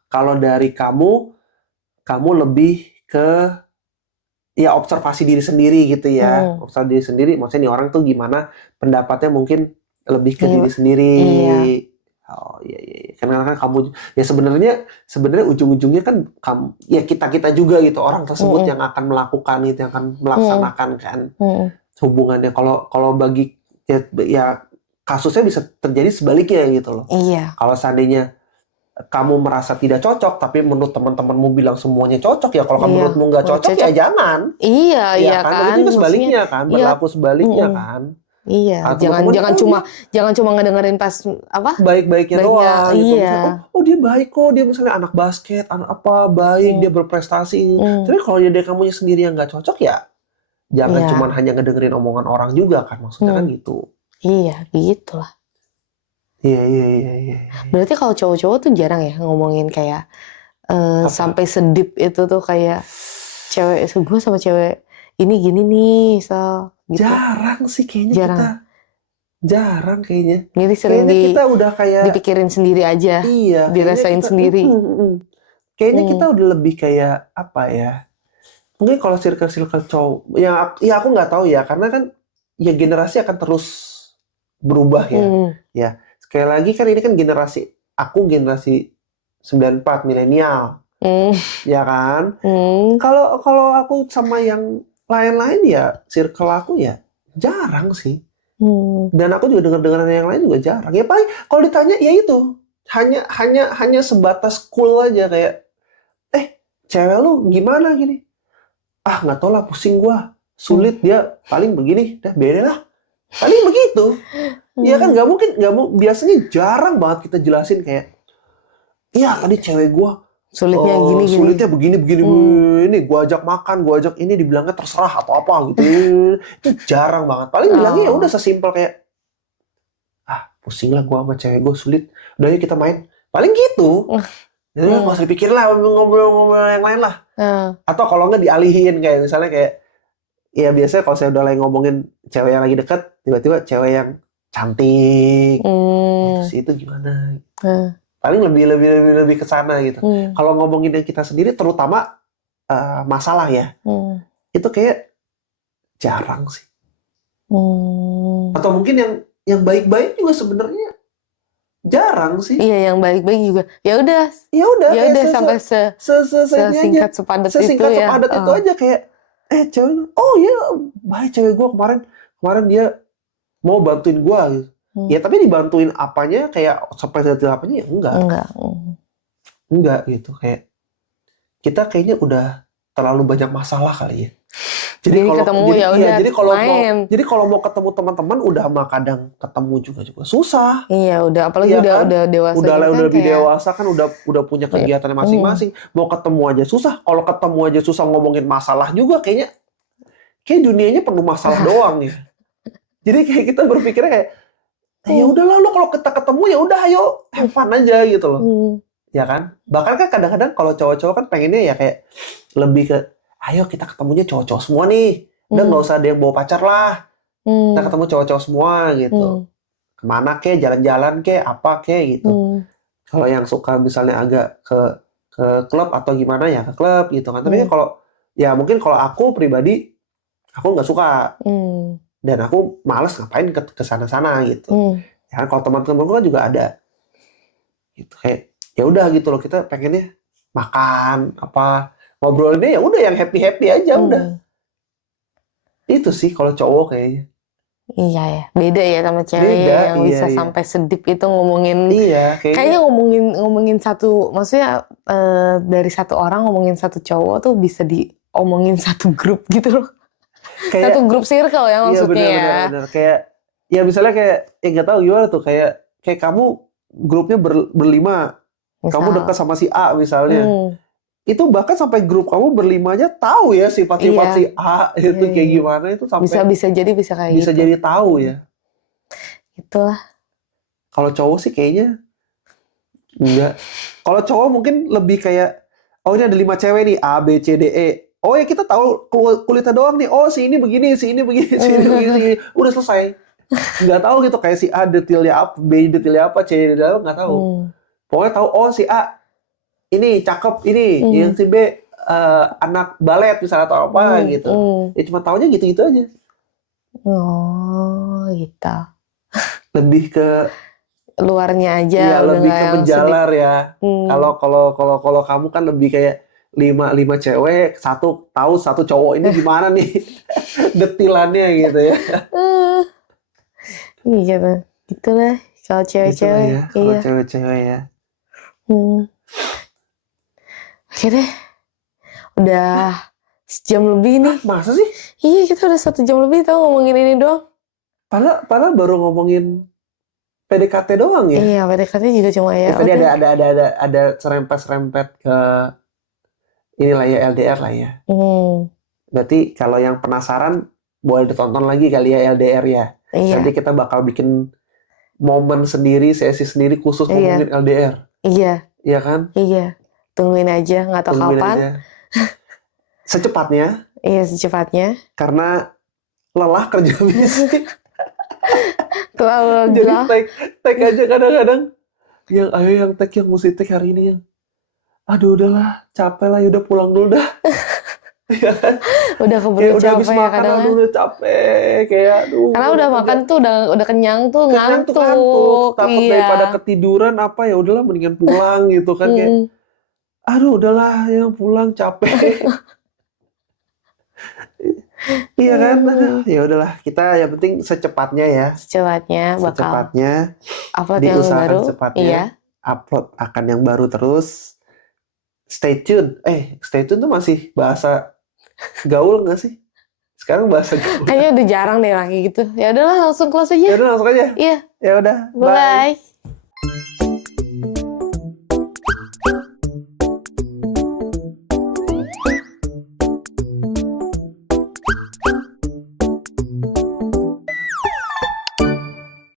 kalau dari kamu lebih ke ya observasi diri sendiri gitu ya. Observasi diri sendiri, maksudnya nih orang tuh gimana pendapatnya mungkin lebih ke diri sendiri. Iya. Oh iya. Karena kan kamu ya sebenarnya ujung-ujungnya kan kamu ya kita juga gitu orang tersebut yang akan melakukan itu, yang akan melaksanakan kan hubungannya. Kalau bagi ya kasusnya bisa terjadi sebaliknya gitu loh. Iya. Kalau seandainya kamu merasa tidak cocok, tapi menurut teman-temanmu bilang semuanya cocok, ya kalau kamu menurutmu nggak cocok, ya jangan. Iya kan. Itu juga sebaliknya kan, berlaku sebaliknya kan. Iya, jangan cuma ngedengerin pas apa? Baik-baiknya doang. Gitu. Iya. Oh dia baik kok, dia misalnya anak basket, anak apa baik, dia berprestasi. Tapi kalau dia kamunya sendiri yang nggak cocok ya, jangan cuma hanya ngedengerin omongan orang juga kan, maksudnya kan gitu. Iya, gitulah. Iya. Berarti kalau cowok-cowok tuh jarang ya ngomongin kayak sampai sedip itu tuh kayak cewek gue sama cewek ini gini nih, so gitu. Jarang sih kayaknya jarang kayaknya. Jadi sering kita udah kayak dipikirin sendiri aja. Iya, dirasain sendiri. Kayaknya kita udah lebih kayak apa ya? Mungkin kalau circle cowok, ya aku nggak tahu ya, karena kan ya generasi akan terus berubah ya. Ya. Sekali lagi kan ini kan aku generasi 94 milenial. Ya kan? Kalau aku sama yang lain-lain ya circle aku ya jarang sih. Dan aku juga dengar-dengaran yang lain juga jarang. Ya paling kalau ditanya ya itu hanya sebatas cool aja kayak cewek lu gimana gini? Ah nggak tau lah, pusing gua, sulit dia, paling begini, dah beda lah, paling begitu. Ya kan nggak mungkin, biasanya jarang banget kita jelasin kayak, iya tadi cewek gua sulitnya gini. sulitnya begini ini, gua ajak makan, gua ajak ini, dibilangnya terserah atau apa gitu. Itu jarang banget. Paling bilangnya ya udah sesimpel kayak, ah pusing lah gua sama cewek gua sulit, udah yuk kita main, paling gitu. Jadi nggak usah dipikir lah, ngobrol-ngobrol yang lain lah. Atau kalau nggak dialihin, kayak misalnya kayak, ya biasanya kalau saya udah lagi ngomongin cewek yang lagi deket, tiba-tiba cewek yang cantik, terus itu gimana? Paling lebih ke sana gitu. Kalau ngomongin yang kita sendiri, terutama masalah ya, itu kayak jarang sih. Atau mungkin yang baik-baik juga sebenarnya jarang sih. Iya, yang baik-baik juga. Ya udah sampai sesingkat sepadat itu aja kayak, cewek, oh iya baik cewek gue kemarin dia mau bantuin gue gitu. Ya tapi dibantuin apanya, kayak seperti apanya ya enggak gitu. Kayak kita kayaknya udah terlalu banyak masalah kali ya. Jadi kalau mau ketemu teman-teman udah mah kadang ketemu juga susah. Iya, udah apalagi ya udah dewasa. Udah lebih dewasa kan, udah punya kegiatan masing-masing. Mau ketemu aja susah. Kalau ketemu aja susah, ngomongin masalah juga kayak dunianya penuh masalah doang ya. Jadi kayak kita berpikirnya kayak, ya udahlah lo kalau kita ketemu ya udah ayo have fun aja gitu loh. Ya kan? Bahkan kan kadang-kadang kalau cowok-cowok kan pengennya ya kayak lebih ke, ayo kita ketemunya cowok-cowok semua nih. Udah nggak usah ada yang bawa pacar lah. Kita ketemu cowok-cowok semua gitu. Kemana kek, jalan-jalan kek, apa kek gitu. Kalau yang suka misalnya agak ke klub atau gimana ya ke klub gitu kan. Tapi kalau ya mungkin kalau aku pribadi, aku nggak suka. Dan aku males ngapain ke sana-sana gitu. Ya kalau teman-temanku kan juga ada. Gitu kayak ya udah gitu loh, kita pengennya makan apa, ngobrolinnya ya udah yang happy aja udah. Itu sih kalau cowok kayaknya. Iya ya, beda ya sama cewek yang bisa sampai sedip itu ngomongin. Iya, kayaknya ngomongin satu, maksudnya dari satu orang ngomongin satu cowok tuh bisa diomongin satu grup gitu loh. Kayak, satu grup circle ya maksudnya. Iya benar. Kayak ya misalnya kayak nggak tahu gimana tuh, kayak kamu grupnya berlima. Kamu dekat sama si A misalnya. Itu bahkan sampai grup kamu berlimanya tahu ya sifat-sifat si A itu kayak gimana, itu sampai bisa jadi bisa kayak bisa gitu. jadi tahu ya. Itulah. Kalau cowok sih kayaknya enggak. Kalau cowok mungkin lebih kayak, oh ini ada 5 cewek nih, A, B, C, D, E. Oh ya kita tahu kulitnya doang nih. Oh si ini begini, si ini begini, si ini begini. Udah selesai. Nggak tahu gitu kayak si A detailnya apa, B detailnya apa, C detailnya nggak tahu. Pokoknya tahu, oh si A ini cakep ini, yang si B anak balet misalnya atau apa gitu. Ya cuma taunya gitu-gitu aja. Oh gitu. Lebih ke luarnya aja. Iya, lebih ke menjalar ya. Kalau kamu kan lebih kayak 5 cewek, satu cowok, ini gimana nih detilannya gitu ya. Iya gitulah kalau cewek-cewek. Ya, kalau cewek-cewek ya. Oke deh, udah sejam lebih nih. Masa sih? Iya, kita udah 1 jam lebih tau ngomongin ini doang. Padahal baru ngomongin PDKT doang ya. Iya, PDKT juga cuma ya. Tadi ada serempet ke inilah ya, LDR lah ya. Berarti kalau yang penasaran boleh ditonton lagi kali ya LDR ya. Iya. Nanti kita bakal bikin momen sendiri, sesi sendiri khusus ngomongin LDR. Iya. Iya kan? Iya. Tungguin aja, nggak tahu kapan. Aja. Secepatnya. Iya, secepatnya. Karena lelah kerja bisnis. Terlalu jadi tag aja kadang-kadang. Yang tag yang mesti tag hari ini yang. Aduh udahlah, capek lah, yaudah pulang dulu dah. Ya kan? Udah keburu capek habis makan, kadang. Aduh udah capek, kayak aduh. Karena udah makan tuh udah kenyang tuh, ngantuk. Takut daripada ketiduran apa, ya udahlah mendingan pulang gitu kan kayak. Aduh udahlah yang pulang capek. Iya kan? Ya udahlah, kita yang penting secepatnya ya. Secepatnya upload yang baru. Iya. Upload akan yang baru terus. stay tune. Stay tune tuh masih bahasa gaul nggak sih? Sekarang bahasa gaul. Kayaknya udah jarang deh kayak gitu. Ya udahlah langsung close aja. Ya udah langsung aja. Iya. Ya udah. Bye.